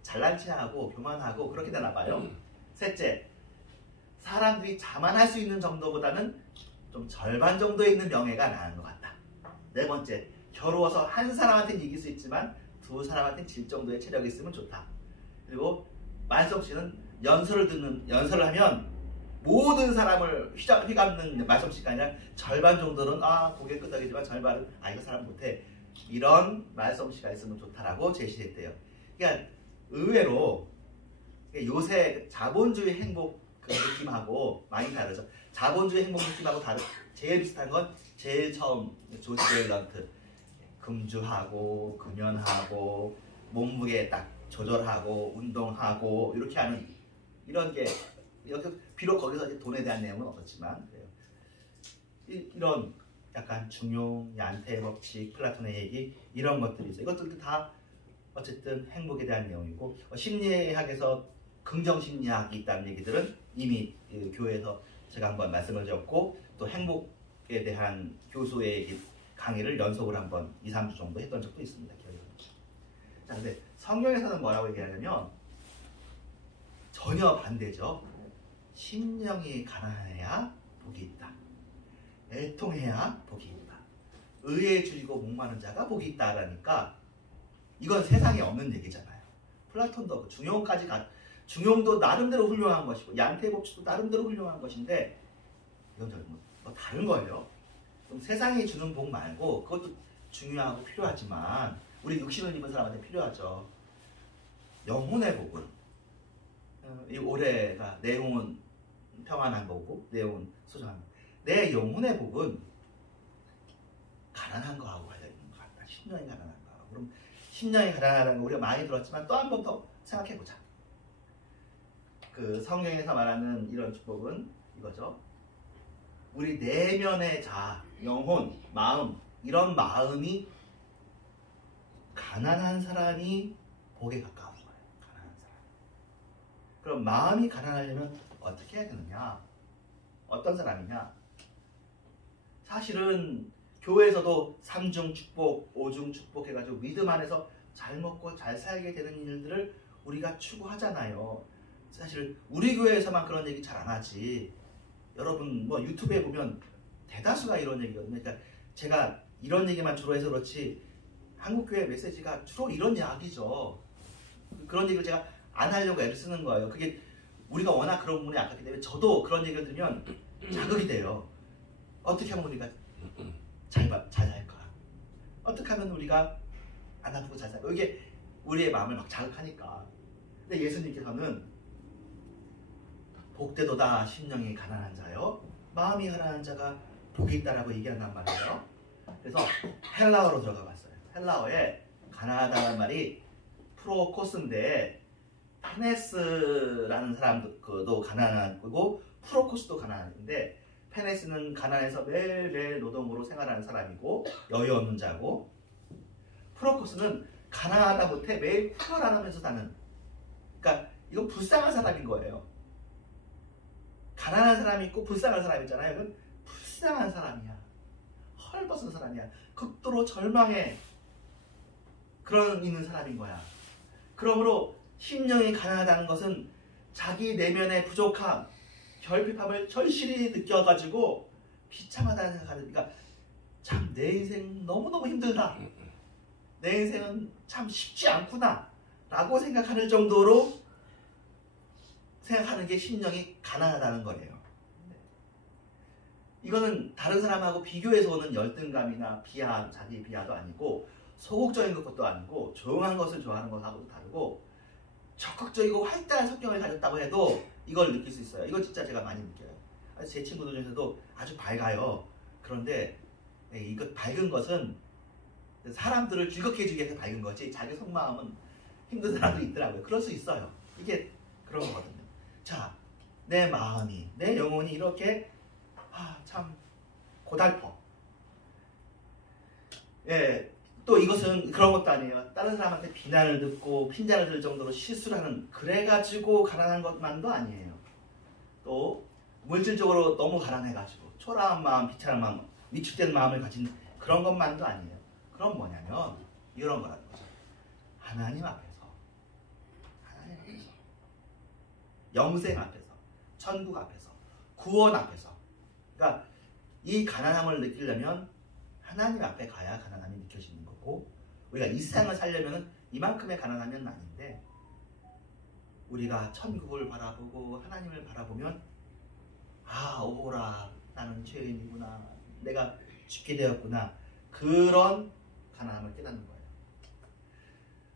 잘난 체하고 교만하고 그렇게 되나 봐요. 셋째, 사람들이 자만할 수 있는 정도보다는 좀 절반 정도에 있는 명예가 나은 것 같다. 네 번째, 겨루어서 한 사람한테는 이길 수 있지만 2사람한테는 질 정도의 체력이 있으면 좋다. 그리고 말솜씨는 연설을 하면 모든 사람을 휘감는 말솜씨가 아니라 절반 정도는 고개 끄덕이지만 절반은 이거 사람 못해, 이런 말솜씨가 있으면 좋다라고 제시했대요. 그러니까 의외로 요새 자본주의 행복 그 느낌하고 많이 다르죠. 자본주의 행복 느낌하고 제일 비슷한 건 제일 처음 조지 밸런트, 금주하고 금연하고 몸무게 딱 조절하고 운동하고 이렇게 하는 이런 게, 이렇게 비록 거기서 이제 돈에 대한 내용은 없었지만 그래요. 이런 약간 중용, 얀테 법칙, 플라톤의 얘기, 이런 것들이 있어요. 이것들도 다 어쨌든 행복에 대한 내용이고, 심리학에서 긍정심리학이 있다는 얘기들은 이미 교회에서 제가 한번 말씀을 드렸고, 또 행복에 대한 교수의 강의를 연속으로 한번 2-3주 정도 했던 적도 있습니다. 자, 근데 성경에서는 뭐라고 얘기하냐면 전혀 반대죠. 심령이 가난해야 복이 있다. 애통해야 복이 있다. 의에 줄이고 목마른 자가 복이 있다라니까, 이건 세상에 없는 얘기잖아요. 플라톤도 중용도 나름대로 훌륭한 것이고, 얀테 법칙도 나름대로 훌륭한 것인데, 이건 뭐 다른 거예요. 좀 세상이 주는 복 말고, 그것도 중요하고 필요하지만 우리 육신을 입은 사람한테 필요하죠. 영혼의 복은 이 올해가 내용은 평안한 거고 내용은 소중한 거. 내 영혼의 복은 가난한 거하고 관련있는 것 같다. 심령이 가난한 거하고. 그럼 심령이 가난하다는 거 우리가 많이 들었지만 또 한 번 더 생각해보자. 그 성경에서 말하는 이런 축복은 이거죠. 우리 내면의 자아, 영혼, 마음, 이런 마음이 가난한 사람이 복에 가까운 거예요. 가난한 사람. 그럼 마음이 가난하려면 어떻게 해야 되느냐? 어떤 사람이냐? 사실은 교회에서도 3중 축복, 5중 축복 해가지고 믿음 안에서 잘 먹고 잘 살게 되는 일들을 우리가 추구하잖아요. 사실 우리 교회에서만 그런 얘기 잘 안 하지. 여러분 뭐 유튜브에 보면 대다수가 이런 얘기거든요. 그러니까 제가 이런 얘기만 주로 해서 그렇지 한국교회 메시지가 주로 이런 이야기죠. 그런 얘기를 제가 안 하려고 애를 쓰는 거예요. 그게 우리가 워낙 그런 부분에 약하기 때문에 저도 그런 얘기를 들으면 자극이 돼요. 어떻게 하면 우리가 잘 살까? 어떻게 하면 우리가 안 아프고 잘 살까? 이게 우리의 마음을 막 자극하니까. 근데 예수님께서는 복되도다 심령이 가난한 자요 마음이 가난한 자가 복이 있다라고 얘기한단 말이에요. 그래서 헬라어로 들어가 봤어요. 헬라어에 가난하다는 말이 프로코스인데 페네스라는 사람도 가난한 거고 프로코스도 가난한데 페네스는 가난해서 매일매일 노동으로 생활하는 사람이고 여유 없는 자고 프로코스는 가난하다 못해 매일 푸어라면서 사는 그러니까 이건 불쌍한 사람인 거예요. 가난한 사람이 있고 불쌍한 사람이 있잖아요. 이건 불쌍한 사람이야. 헐벗은 사람이야. 극도로 절망에 그런 있는 사람인 거야. 그러므로 심령이 가난하다는 것은 자기 내면의 부족함, 결핍함을 절실히 느껴가지고 비참하다는 생각을 그러니까 참 내 인생 너무너무 힘들다. 내 인생은 참 쉽지 않구나 라고 생각하는 정도로 생각하는 게 심령이 가난하다는 거예요. 이거는 다른 사람하고 비교해서 오는 열등감이나 비하, 자기 비하도 아니고 소극적인 것도 아니고 조용한 것을 좋아하는 것하고도 다르고 적극적이고 활달한 성격을 가졌다고 해도 이걸 느낄 수 있어요. 이거 진짜 제가 많이 느껴요. 제 친구들 중에서도 아주 밝아요. 그런데 이거 밝은 것은 사람들을 즐겁게 해주기 위해서 밝은 거지 자기 속마음은 힘든 사람도 있더라고요. 그럴 수 있어요. 이게 그런 거거든요. 자, 내 마음이, 내 영혼이 이렇게 참 고달퍼. 예, 또 이것은 그런 것도 아니에요. 다른 사람한테 비난을 듣고 핀잔을 들 정도로 실수를 하는 그래가지고 가난한 것만도 아니에요. 또 물질적으로 너무 가난해가지고 초라한 마음, 비참한 마음, 위축된 마음을 가진 그런 것만도 아니에요. 그럼 뭐냐면 이런 거라는 거죠. 하나님 앞에서 영생 앞에서 천국 앞에서 구원 앞에서 그러니까 이 가난함을 느끼려면 하나님 앞에 가야 가난함이 느껴지는 거고 우리가 이 세상을 살려면 이만큼의 가난함은 아닌데 우리가 천국을 바라보고 하나님을 바라보면 오호라 나는 죄인이구나 내가 죽게 되었구나 그런 가난함을 깨닫는 거예요.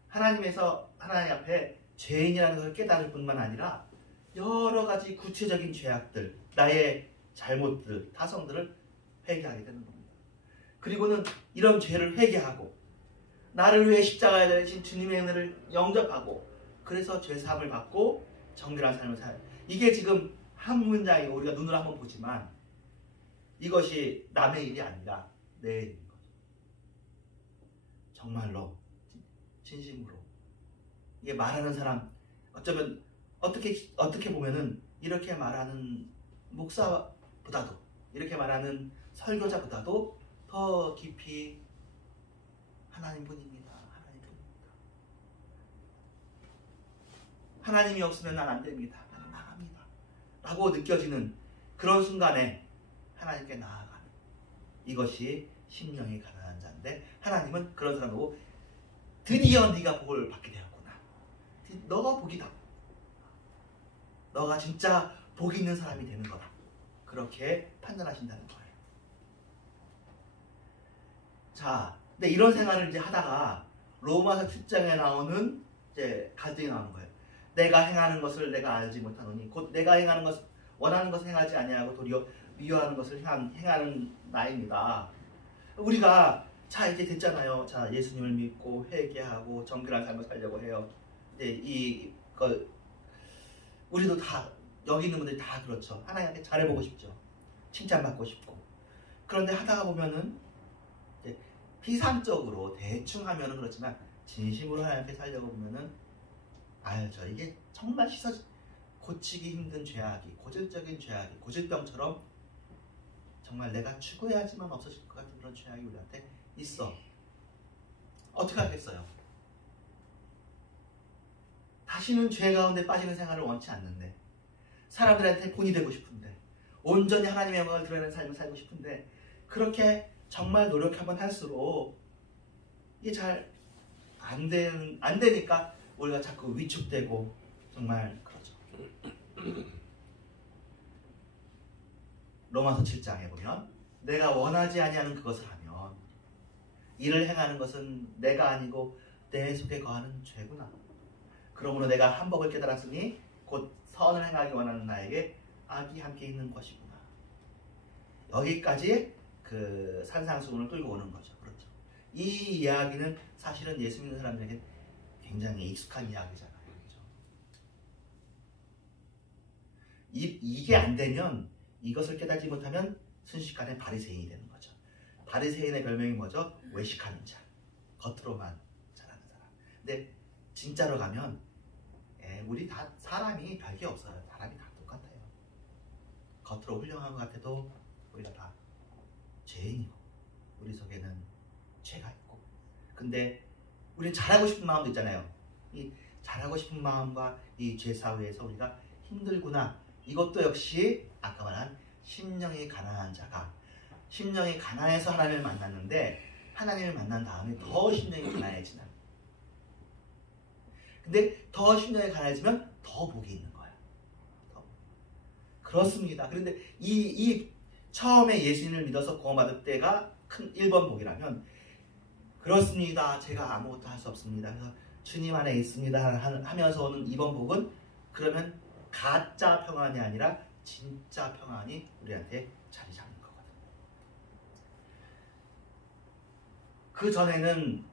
하나님 앞에 죄인이라는 것을 깨달을 뿐만 아니라 여러 가지 구체적인 죄악들 나의 잘못들 타성들을 회개하게 되는 겁니다. 그리고는 이런 죄를 회개하고 나를 위해 십자가에 달리신 주님의 은혜를 영접하고 그래서 죄사함을 받고 정결한 삶을 살아요. 이게 지금 한 문장이고 우리가 눈으로 한번 보지만 이것이 남의 일이 아니라 내 일인 거죠. 정말로 진심으로 이게 말하는 사람 어쩌면 어떻게 보면은 이렇게 말하는 목사보다도 이렇게 말하는 설교자보다도 더 깊이 하나님 분입니다. 하나님 분입니다. 하나님이 없으면 난 안 됩니다. 나는 나갑니다. 라고 느껴지는 그런 순간에 하나님께 나아가는 이것이 심령이 가난한 자인데 하나님은 그런 사람 보고 드디어 네가 복을 받게 되었구나. 너가 복이다. 너가 진짜 복 있는 사람이 되는 거다. 그렇게 판단하신다는 거예요. 자, 근데 이런 생활을 이제 하다가 로마서 7장에 나오는 이제 갈등이 나오는 거예요. 내가 행하는 것을 내가 알지 못하노니 곧 내가 행하는 것 원하는 것을 행하지 아니하고 도리어 미워하는 것을 행하는 나입니다. 우리가 자 이제 됐잖아요. 자 예수님을 믿고 회개하고 정결한 삶을 살려고 해요. 이제 우리도 다 여기 있는 분들이 다 그렇죠. 하나님한테 잘해보고 싶죠. 칭찬받고 싶고. 그런데 하다가 보면은 이제 피상적으로 대충 하면은 그렇지만 진심으로 하나님께 살려고 보면은 알죠. 이게 정말 고치기 힘든 죄악이, 고질적인 죄악이, 고질병처럼 정말 내가 추구해야지만 없어질 것 같은 그런 죄악이 우리한테 있어. 어떻게 하겠어요? 다시는 죄 가운데 빠지는 생활을 원치 않는데, 사람들한테 본이 되고 싶은데, 온전히 하나님의 영광을 드러내는 삶을 살고 싶은데, 그렇게 정말 노력하면 할수록 이게 잘 안 되니까 우리가 자꾸 위축되고 정말 그러죠. 로마서 7장에 보면 내가 원하지 아니하는 그것을 하면 이를 행하는 것은 내가 아니고 내 속에 거하는 죄구나. 그러므로 내가 한 법을 깨달았으니 곧 선을 행하기 원하는 나에게 악이 함께 있는 것이구나. 여기까지 그 산상수훈을 끌고 오는 거죠. 그렇죠. 이 이야기는 사실은 예수 믿는 사람들에게 굉장히 익숙한 이야기잖아요. 그렇죠? 이게 안 되면, 이것을 깨닫지 못하면 순식간에 바리새인이 되는 거죠. 바리새인의 별명이 뭐죠? 외식하는 자, 겉으로만 잘하는 사람. 근데 진짜로 가면 우리 다 사람이 별게 없어요. 사람이 다 똑같아요. 겉으로 훌륭한 것 같아도 우리가 다 죄인이고 우리 속에는 죄가 있고. 근데 우리는 잘하고 싶은 마음도 있잖아요. 이 잘하고 싶은 마음과 이 죄 사회에서 우리가 힘들구나. 이것도 역시 아까 말한 심령이 가난한 자가, 심령이 가난해서 하나님을 만났는데 하나님을 만난 다음에 더 심령이 가난해지는. 근데 더 심령이 가난해지면 더 복이 있는 거예요. 그렇습니다. 그런데 이 처음에 예수님을 믿어서 구원받을 때가 큰 1번 복이라면, 그렇습니다. 제가 아무것도 할 수 없습니다. 그래서 주님 안에 있습니다 하면서 오는 2번 복은, 그러면 가짜 평안이 아니라 진짜 평안이 우리한테 자리 잡는 거거든요. 그 전에는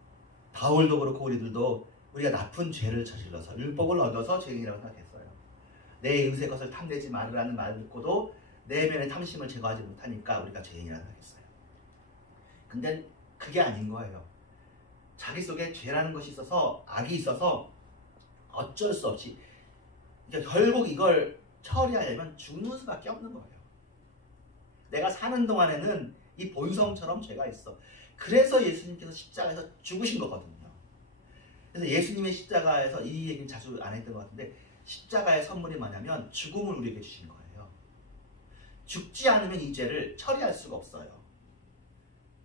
바울도 그렇고 우리들도 우리가 나쁜 죄를 저질러서 율법을 얻어서 죄인이라고 생각했어요. 내 이웃의 것을 탐내지 말으라는 말을 듣고도 내면의 탐심을 제거하지 못하니까 우리가 죄인이라고 생각했어요. 근데 그게 아닌 거예요. 자기 속에 죄라는 것이 있어서, 악이 있어서 어쩔 수 없이, 그러니까 결국 이걸 처리하려면 죽는 수밖에 없는 거예요. 내가 사는 동안에는 이 본성처럼 죄가 있어. 그래서 예수님께서 십자가에서 죽으신 거거든요. 그래서 예수님의 십자가에서, 이 얘기는 자주 안 했던 것 같은데, 십자가의 선물이 뭐냐면 죽음을 우리에게 주신 거예요. 죽지 않으면 이 죄를 처리할 수가 없어요.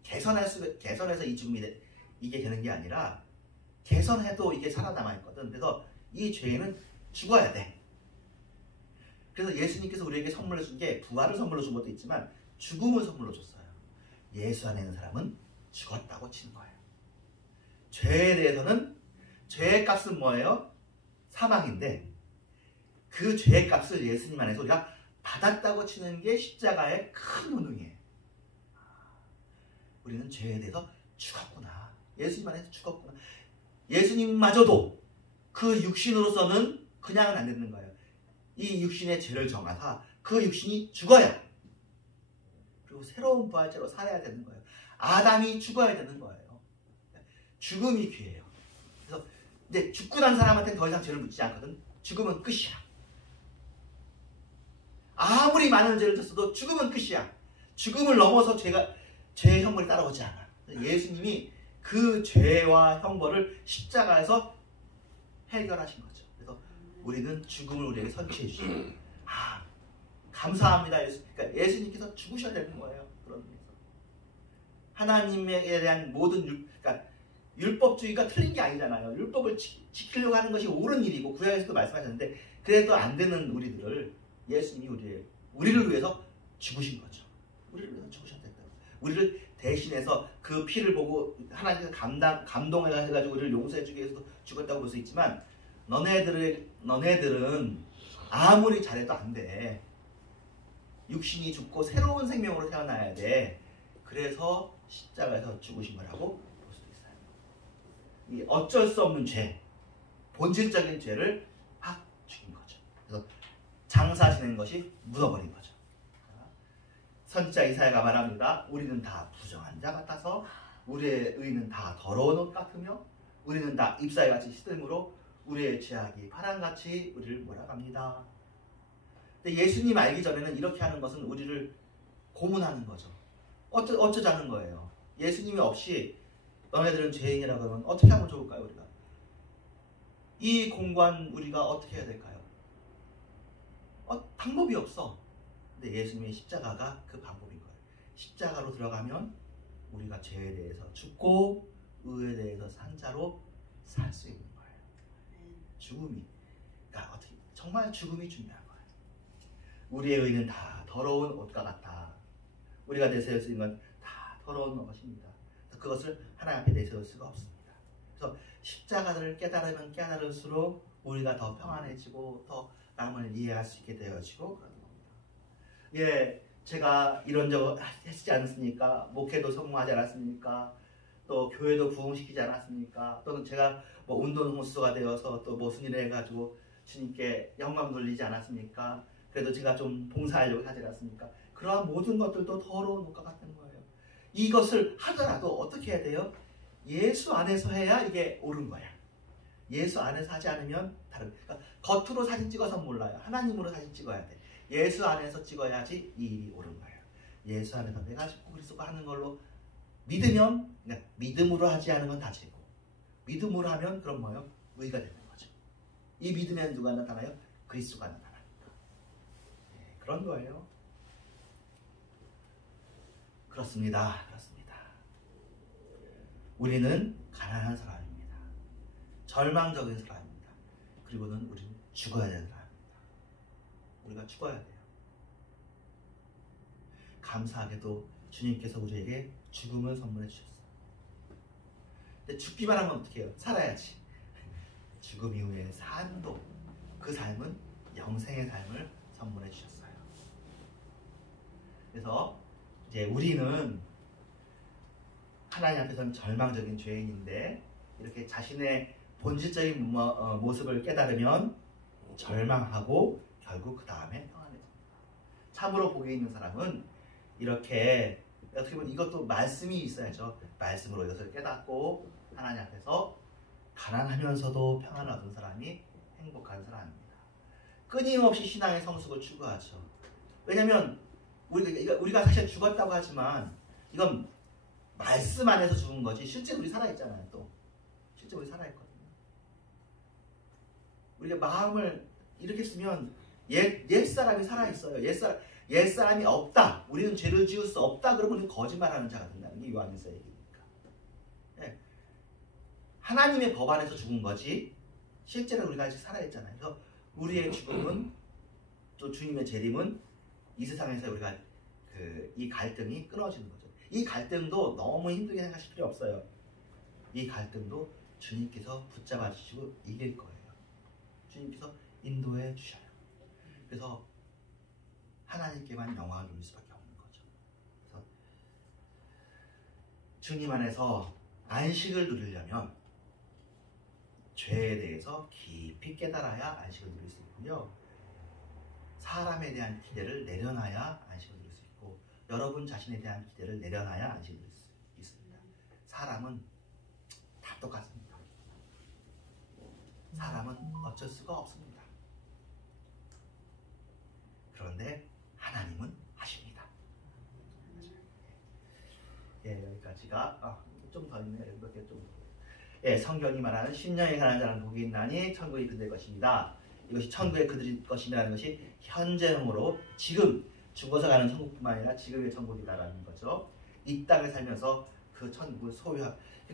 개선해서 이 죽음이 이게 되는 게 아니라, 개선해도 이게 살아남아 있거든. 그래서 이 죄는 죽어야 돼. 그래서 예수님께서 우리에게 선물로 준 게, 부활을 선물로 준 것도 있지만 죽음을 선물로 줬어요. 예수 안에 있는 사람은 죽었다고 치는 거예요. 죄에 대해서는, 죄의 값은 뭐예요? 사망인데, 그 죄의 값을 예수님 안에서 우리가 받았다고 치는 게 십자가의 큰 운명이에요. 우리는 죄에 대해서 죽었구나. 예수님 안에서 죽었구나. 예수님마저도 그 육신으로서는 그냥은 안 되는 거예요. 이 육신의 죄를 정하사 그 육신이 죽어야, 그리고 새로운 부활체로 살아야 되는 거예요. 아담이 죽어야 되는 거예요. 죽음이 귀해요. 그래서 근데 죽고 난 사람한테는 더 이상 죄를 묻지 않거든. 죽음은 끝이야. 아무리 많은 죄를 졌어도 죽음은 끝이야. 죽음을 넘어서 죄의 형벌이 따라오지 않아. 예수님이 그 죄와 형벌을 십자가에서 해결하신 거죠. 그래서 우리는 죽음을 우리에게 선취해 주시고, 감사합니다. 그러니까 예수님께서 죽으셔야 되는 거예요. 그런 의미에서 하나님에 대한 모든 그러니까 율법주의가 틀린 게 아니잖아요. 율법을 지키려고 하는 것이 옳은 일이고, 구약에서도 말씀하셨는데, 그래도 안 되는 우리들을 예수님이 우리를 위해서 죽으신 거죠. 우리를 위해서 죽으셨다. 우리를 대신해서 그 피를 보고 하나님께서 감동해가지고 우리를 용서해주기 위해서 죽었다고 볼 수 있지만, 너네들의 너네들은 아무리 잘해도 안 돼. 육신이 죽고 새로운 생명으로 태어나야 돼. 그래서 십자가에서 죽으신 거라고 볼 수도 있어요. 이 어쩔 수 없는 죄, 본질적인 죄를 확 죽인 거죠. 그래서 장사 지낸 것이 묻어버린 거죠. 선지자 이사야가 말합니다. 우리는 다 부정한 자 같아서 우리의 의는 다 더러운 옷 같으며 우리는 다 잎사귀 같이 시들므로 우리의 죄악이 파랑같이 우리를 몰아갑니다. 근데 예수님 알기 전에는 이렇게 하는 것은 우리를 고문하는 거죠. 어쩌자는 거예요. 예수님이 없이 너네들은 죄인이라고 하면 어떻게 하면 좋을까요? 우리가 이 공관 우리가 어떻게 해야 될까요? 방법이 없어. 근데 예수님의 십자가가 그 방법인 거예요. 십자가로 들어가면 우리가 죄에 대해서 죽고 의에 대해서 산 자로 살 수 있는 거예요. 죽음이, 그러니까 어떻게 정말 죽음이 중요한 거예요. 우리의 의는 다 더러운 옷과 같다. 우리가 내세울 수 있는 건 다 더러운 것입니다. 그것을 하나님 앞에 내세울 수가 없습니다. 그래서 십자가를 깨달으면 깨달을수록 우리가 더 평안해지고 더 남을 이해할 수 있게 되어지고 그러는 겁니다. 예, 제가 이런 적 했지 않습니까? 목회도 성공하지 않았습니까? 또 교회도 부흥시키지 않았습니까? 또는 제가 뭐 운동선수가 되어서 또 무슨 일을 해가지고 주님께 영광 돌리지 않았습니까? 그래도 제가 좀 봉사하려고 하지 않았습니까? 그러한 모든 것들도 더러운 옷과 같은 거예요. 이것을 하더라도 어떻게 해야 돼요? 예수 안에서 해야 이게 옳은 거야. 예수 안에서 하지 않으면 다른. 그러니까 겉으로 사진 찍어서 몰라요. 하나님으로 사진 찍어야 돼. 예수 안에서 찍어야지 이 일이 옳은 거예요. 예수 안에서 내가 그리스도가 하는 걸로 믿으면, 그러니까 믿음으로 하지 않은 건 다 죄고, 믿음으로 하면 그럼 뭐예요? 의가 되는 거죠. 이 믿음에는 누가 나타나요? 그리스도가 나타납니다. 네, 그런 거예요. 그렇습니다. 우리는 가난한 사람입니다. 절망적인 사람입니다. 그리고는 우리는 죽어야 되는 사람입니다. 우리가 죽어야 돼요. 감사하게도 주님께서 우리에게 죽음을 선물해 주셨어요. 근데 죽기만 하면 어떻게 해요? 살아야지. 죽음 이후의 삶도, 그 삶은 영생의 삶을 선물해 주셨어요. 그래서 이제 우리는 하나님 앞에서는 절망적인 죄인인데 이렇게 자신의 본질적인 모습을 깨달으면 절망하고 결국 그 다음에 평안해집니다. 참으로 복이 있는 사람은 이렇게 어떻게 보면 이것도 말씀이 있어야죠. 말씀으로 이것을 깨닫고 하나님 앞에서 가난하면서도 평안을 얻은 사람이 행복한 사람입니다. 끊임없이 신앙의 성숙을 추구하죠. 왜냐하면 우리가 사실 죽었다고 하지만 이건 말씀 안에서 죽은 거지 실제 우리 살아있잖아요. 또 실제 우리 살아있거든요. 우리가 마음을 이렇게 쓰면 옛사람이 살아있어요. 옛사람이 없다, 우리는 죄를 지을 수 없다 그러면 거짓말하는 자가 된다는 게 요한일서 얘기니까. 네. 하나님의 법 안에서 죽은 거지 실제로 우리가 아직 살아있잖아요. 그래서 우리의 죽음은 또 주님의 재림은 이 세상에서 우리가 이 갈등이 끊어지는 거죠. 이 갈등도 너무 힘들게 생각하실 필요 없어요. 이 갈등도 주님께서 붙잡아 주시고 이길 거예요. 주님께서 인도해 주셔요. 그래서 하나님께만 영광을 돌릴 수밖에 없는 거죠. 그래서 주님 안에서 안식을 누리려면 죄에 대해서 깊이 깨달아야 안식을 누릴 수 있고요. 사람에 대한 기대를 내려놔야 안식을 누릴 수 있고, 여러분 자신에 대한 기대를 내려놔야 안식을 누릴 수 있습니다. 사람은 다 똑같습니다. 사람은 어쩔 수가 없습니다. 그런데 하나님은 하십니다. 예, 여기까지가 좀 더 있네요. 이렇게 좀. 예, 성경이 말하는 10년에 가난한 자는 복이 있나니 천국이 그들의 것입니다. 이것이 천국의 그들의 것이라는 것이 현재형으로 지금 죽어서 가는 천국뿐만 아니라 지금의 천국이다라는 거죠. 이 땅을 살면서 그 천국을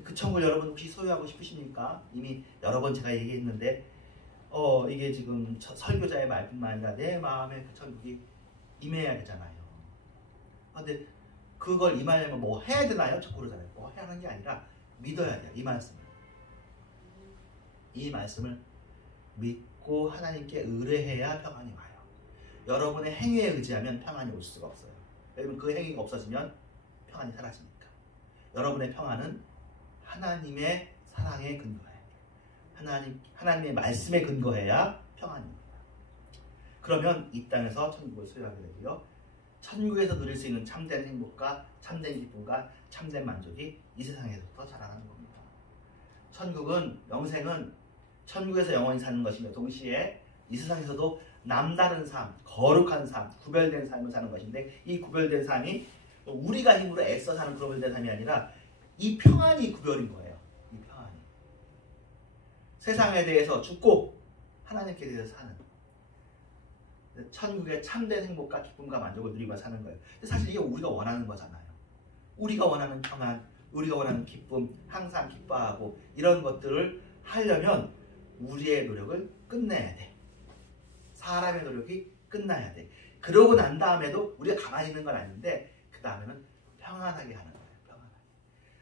그 천국을 여러분 혹시 소유하고 싶으십니까? 이미 여러 번 제가 얘기했는데 이게 지금 설교자의 말뿐만 아니라 내 마음에 그 천국이 임해야 되잖아요. 근데 그걸 임하려면 뭐 해야 되나요? 자꾸 그러잖아요. 뭐 해야 하는 게 아니라 믿어야 돼요. 이 말씀을 믿고 하나님께 의뢰해야 평안이 와요. 여러분의 행위에 의지하면 평안이 올 수가 없어요. 왜냐면 그 행위가 없어지면 평안이 사라지니까. 여러분의 평안은 하나님의 사랑에 근거해야 돼요. 하나님의 말씀에 근거해야 평안입니다. 그러면 이 땅에서 천국을 소유하게 되고요. 천국에서 누릴 수 있는 참된 행복과 참된 기쁨과 참된 만족이 이 세상에서부터 자라나는 겁니다. 천국은, 영생은 천국에서 영원히 사는 것이며 동시에 이 세상에서도 남다른 삶, 거룩한 삶, 구별된 삶을 사는 것인데, 이 구별된 삶이 우리가 힘으로 애써 사는 구별된 삶이 아니라 이 평안이 구별인 거예요. 이 평안이. 세상에 대해서 죽고 하나님께 대해서 사는 천국의 참된 행복과 기쁨과 만족을 누리며 사는 거예요. 근데 사실 이게 우리가 원하는 거잖아요. 우리가 원하는 평안, 우리가 원하는 기쁨, 항상 기뻐하고 이런 것들을 하려면 우리의 노력을 끝내야 돼. 사람의 노력이 끝나야 돼. 그러고 난 다음에도 우리가 가만히 있는 건 아닌데 그 다음에는 평안하게 하는 거예요. 평안하게.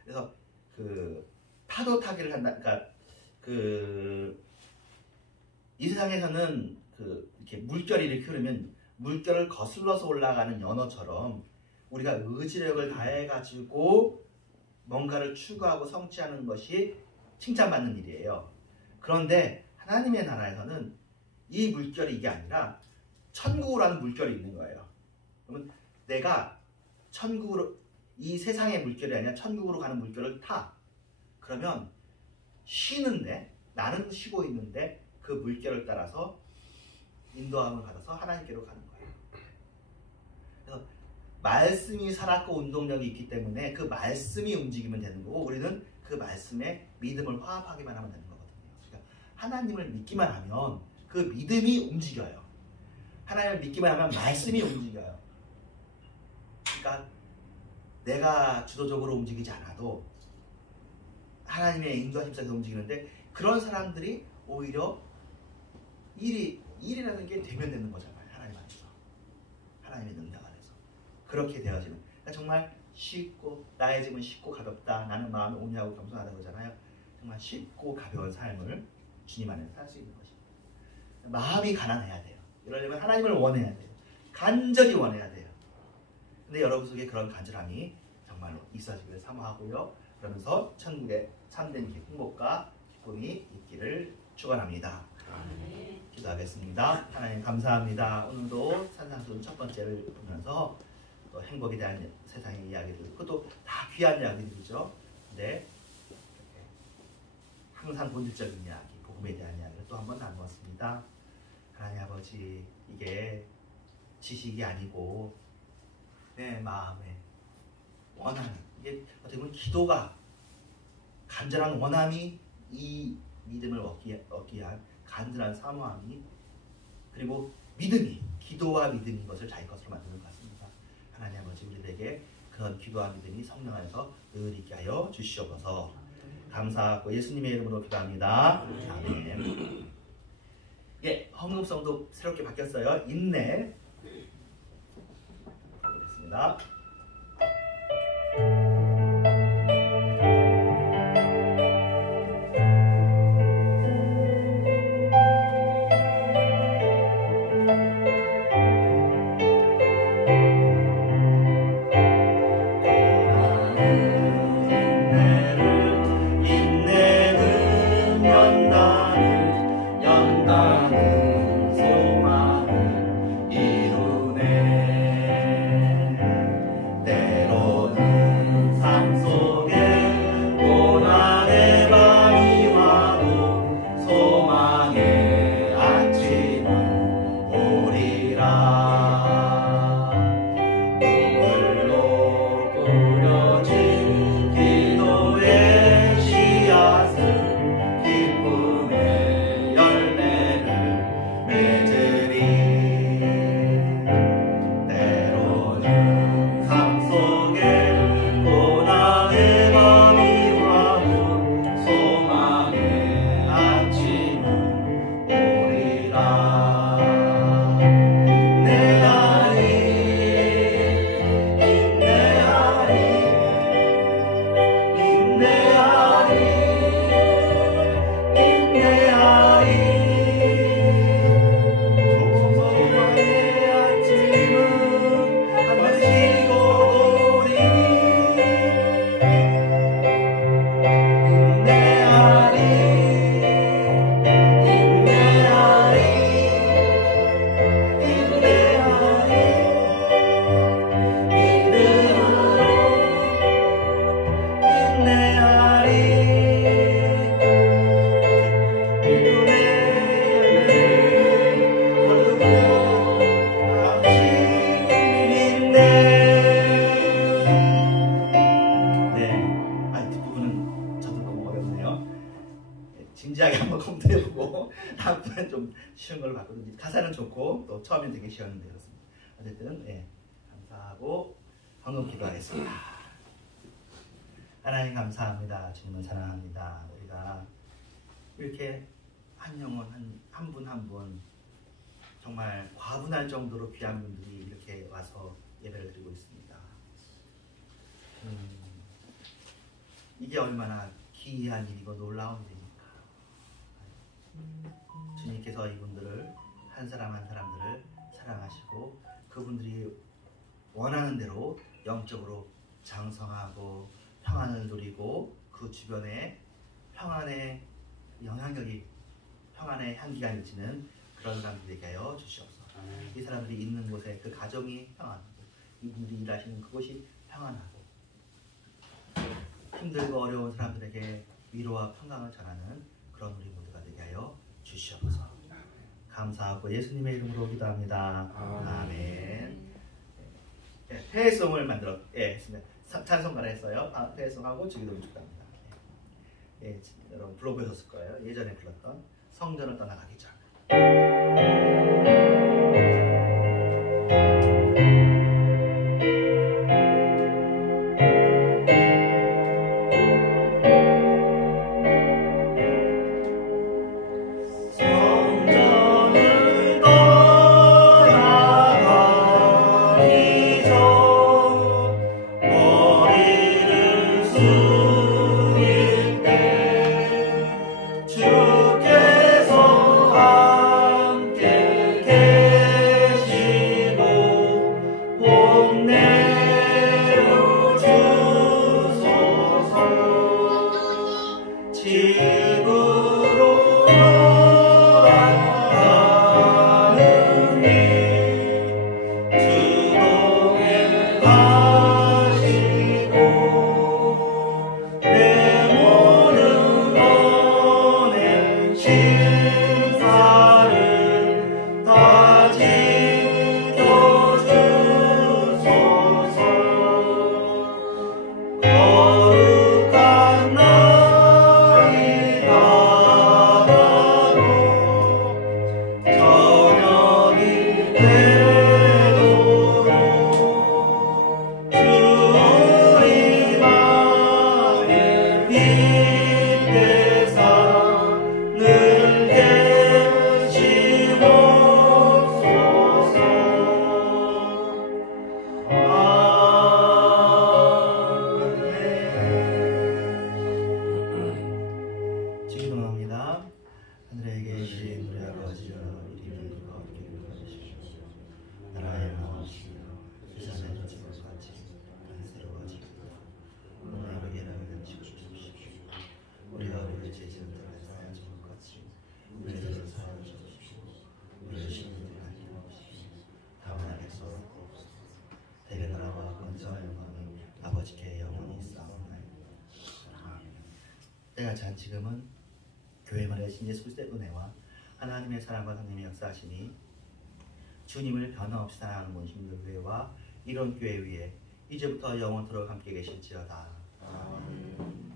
그래서 그 파도 타기를 한다. 그러니까 이 세상에서는 이렇게 물결이 이렇게 흐르면 물결을 거슬러서 올라가는 연어처럼 우리가 의지력을 다해가지고 뭔가를 추구하고 성취하는 것이 칭찬받는 일이에요. 그런데 하나님의 나라에서는 이 물결이 이게 아니라 천국으로 하는 물결이 있는 거예요. 그러면 내가 천국으로, 이 세상의 물결이 아니라 천국으로 가는 물결을 타. 그러면 쉬는데, 나는 쉬고 있는데 그 물결을 따라서 인도함을 받아서 하나님께로 가는 거예요. 그래서 말씀이 살았고 운동력이 있기 때문에 그 말씀이 움직이면 되는 거고, 우리는 그 말씀에 믿음을 화합하기만 하면 되는 거거든요. 그러니까 하나님을 믿기만 하면 그 믿음이 움직여요. 하나님을 믿기만 하면 말씀이 움직여요. 그러니까 내가 주도적으로 움직이지 않아도 하나님의 인도하심 속에서 움직이는데, 그런 사람들이 오히려 일이라는 게 되면 되는 거잖아요. 하나님 안에서, 하나님의 능력 안에서 그렇게 되어지는. 그러니까 정말 쉽고, 나의 짐은 쉽고 가볍다, 나는 마음이 온유하고 겸손하다고 그러잖아요. 정말 쉽고 가벼운 삶을 주님 안에서 살 수 있는 것입니다. 마음이 가난해야 돼요. 이러려면 하나님을 원해야 돼요. 간절히 원해야 돼요. 근데 여러분 속에 그런 간절함이 정말로 있어지기를 사모하고요. 그러면서 천국의 참된 행복과 기쁨이 있기를 축원합니다. 기도하겠습니다. 하나님 감사합니다. 오늘도 산상수훈 첫 번째를 보면서 또 행복에 대한 세상의 이야기들, 그것도 다 귀한 이야기들이죠. 근데 항상 본질적인 이야기, 복음에 대한 이야기를 또 한 번 나누었습니다. 하나님 아버지, 이게 지식이 아니고 내 마음에 원하는, 이게 어떻게 보면 기도가, 간절한 원함이 이 믿음을 얻기 위한 간절한 사모함이, 그리고 믿음이, 기도와 믿음이 것을 자기 것으로 만드는 것 같습니다. 하나님 아버지, 우리들에게 그런 기도와 믿음이 성령 안에서 늘 있게 하여 주시옵소서. 감사하고 예수님의 이름으로 기도합니다. 아멘. 예, 헌금성도 새롭게 바뀌었어요. 인내 보겠습니다. 쉬운 걸 봤거든요. 가사는 좋고 또 처음엔 되게 쉬웠는데 그렇습니다. 어쨌든 예, 감사하고 황금 기도하겠습니다. 하나님 감사합니다. 주님을 사랑합니다. 우리가 이렇게 한 영혼 한 분 한 분 정말 과분할 정도로 귀한 분들이 이렇게 와서 예배를 드리고 있습니다. 이게 얼마나 기이한 일이고 놀라운 일입니까? 주님께서 이분들을 한 사람 한 사람들을 사랑하시고 그분들이 원하는 대로 영적으로 장성하고 평안을 누리고 그 주변에 평안의 영향력이 평안의 향기가 미치는 그런 사람들에게 하여 주시옵소서. 이 사람들이 있는 곳에 그 가정이 평안하고 이분들이 일하시는 그곳이 평안하고 힘들고 어려운 사람들에게 위로와 평강을 전하는 그런 우리 모두가 되게 하여 주시옵소서. 감사하고 예수님의 이름으로 기도합니다. 아멘. 회송을 만들어 했습니다. 찬송가를 했어요. 회송하고 주기도를 축도합니다. 여러분 불러보셨을 거예요. 예전에 불렀던 성전을 떠나가기 전. 때가 찬 지금은 교회만의 되신 예수 그리스도의 은혜와 하나님의 사랑과 하나님의 역사하심이 주님을 변함없이 사랑하는 모든 교회와 이런 교회 위에 이제부터 영원토록 함께 계실지어다. 아멘.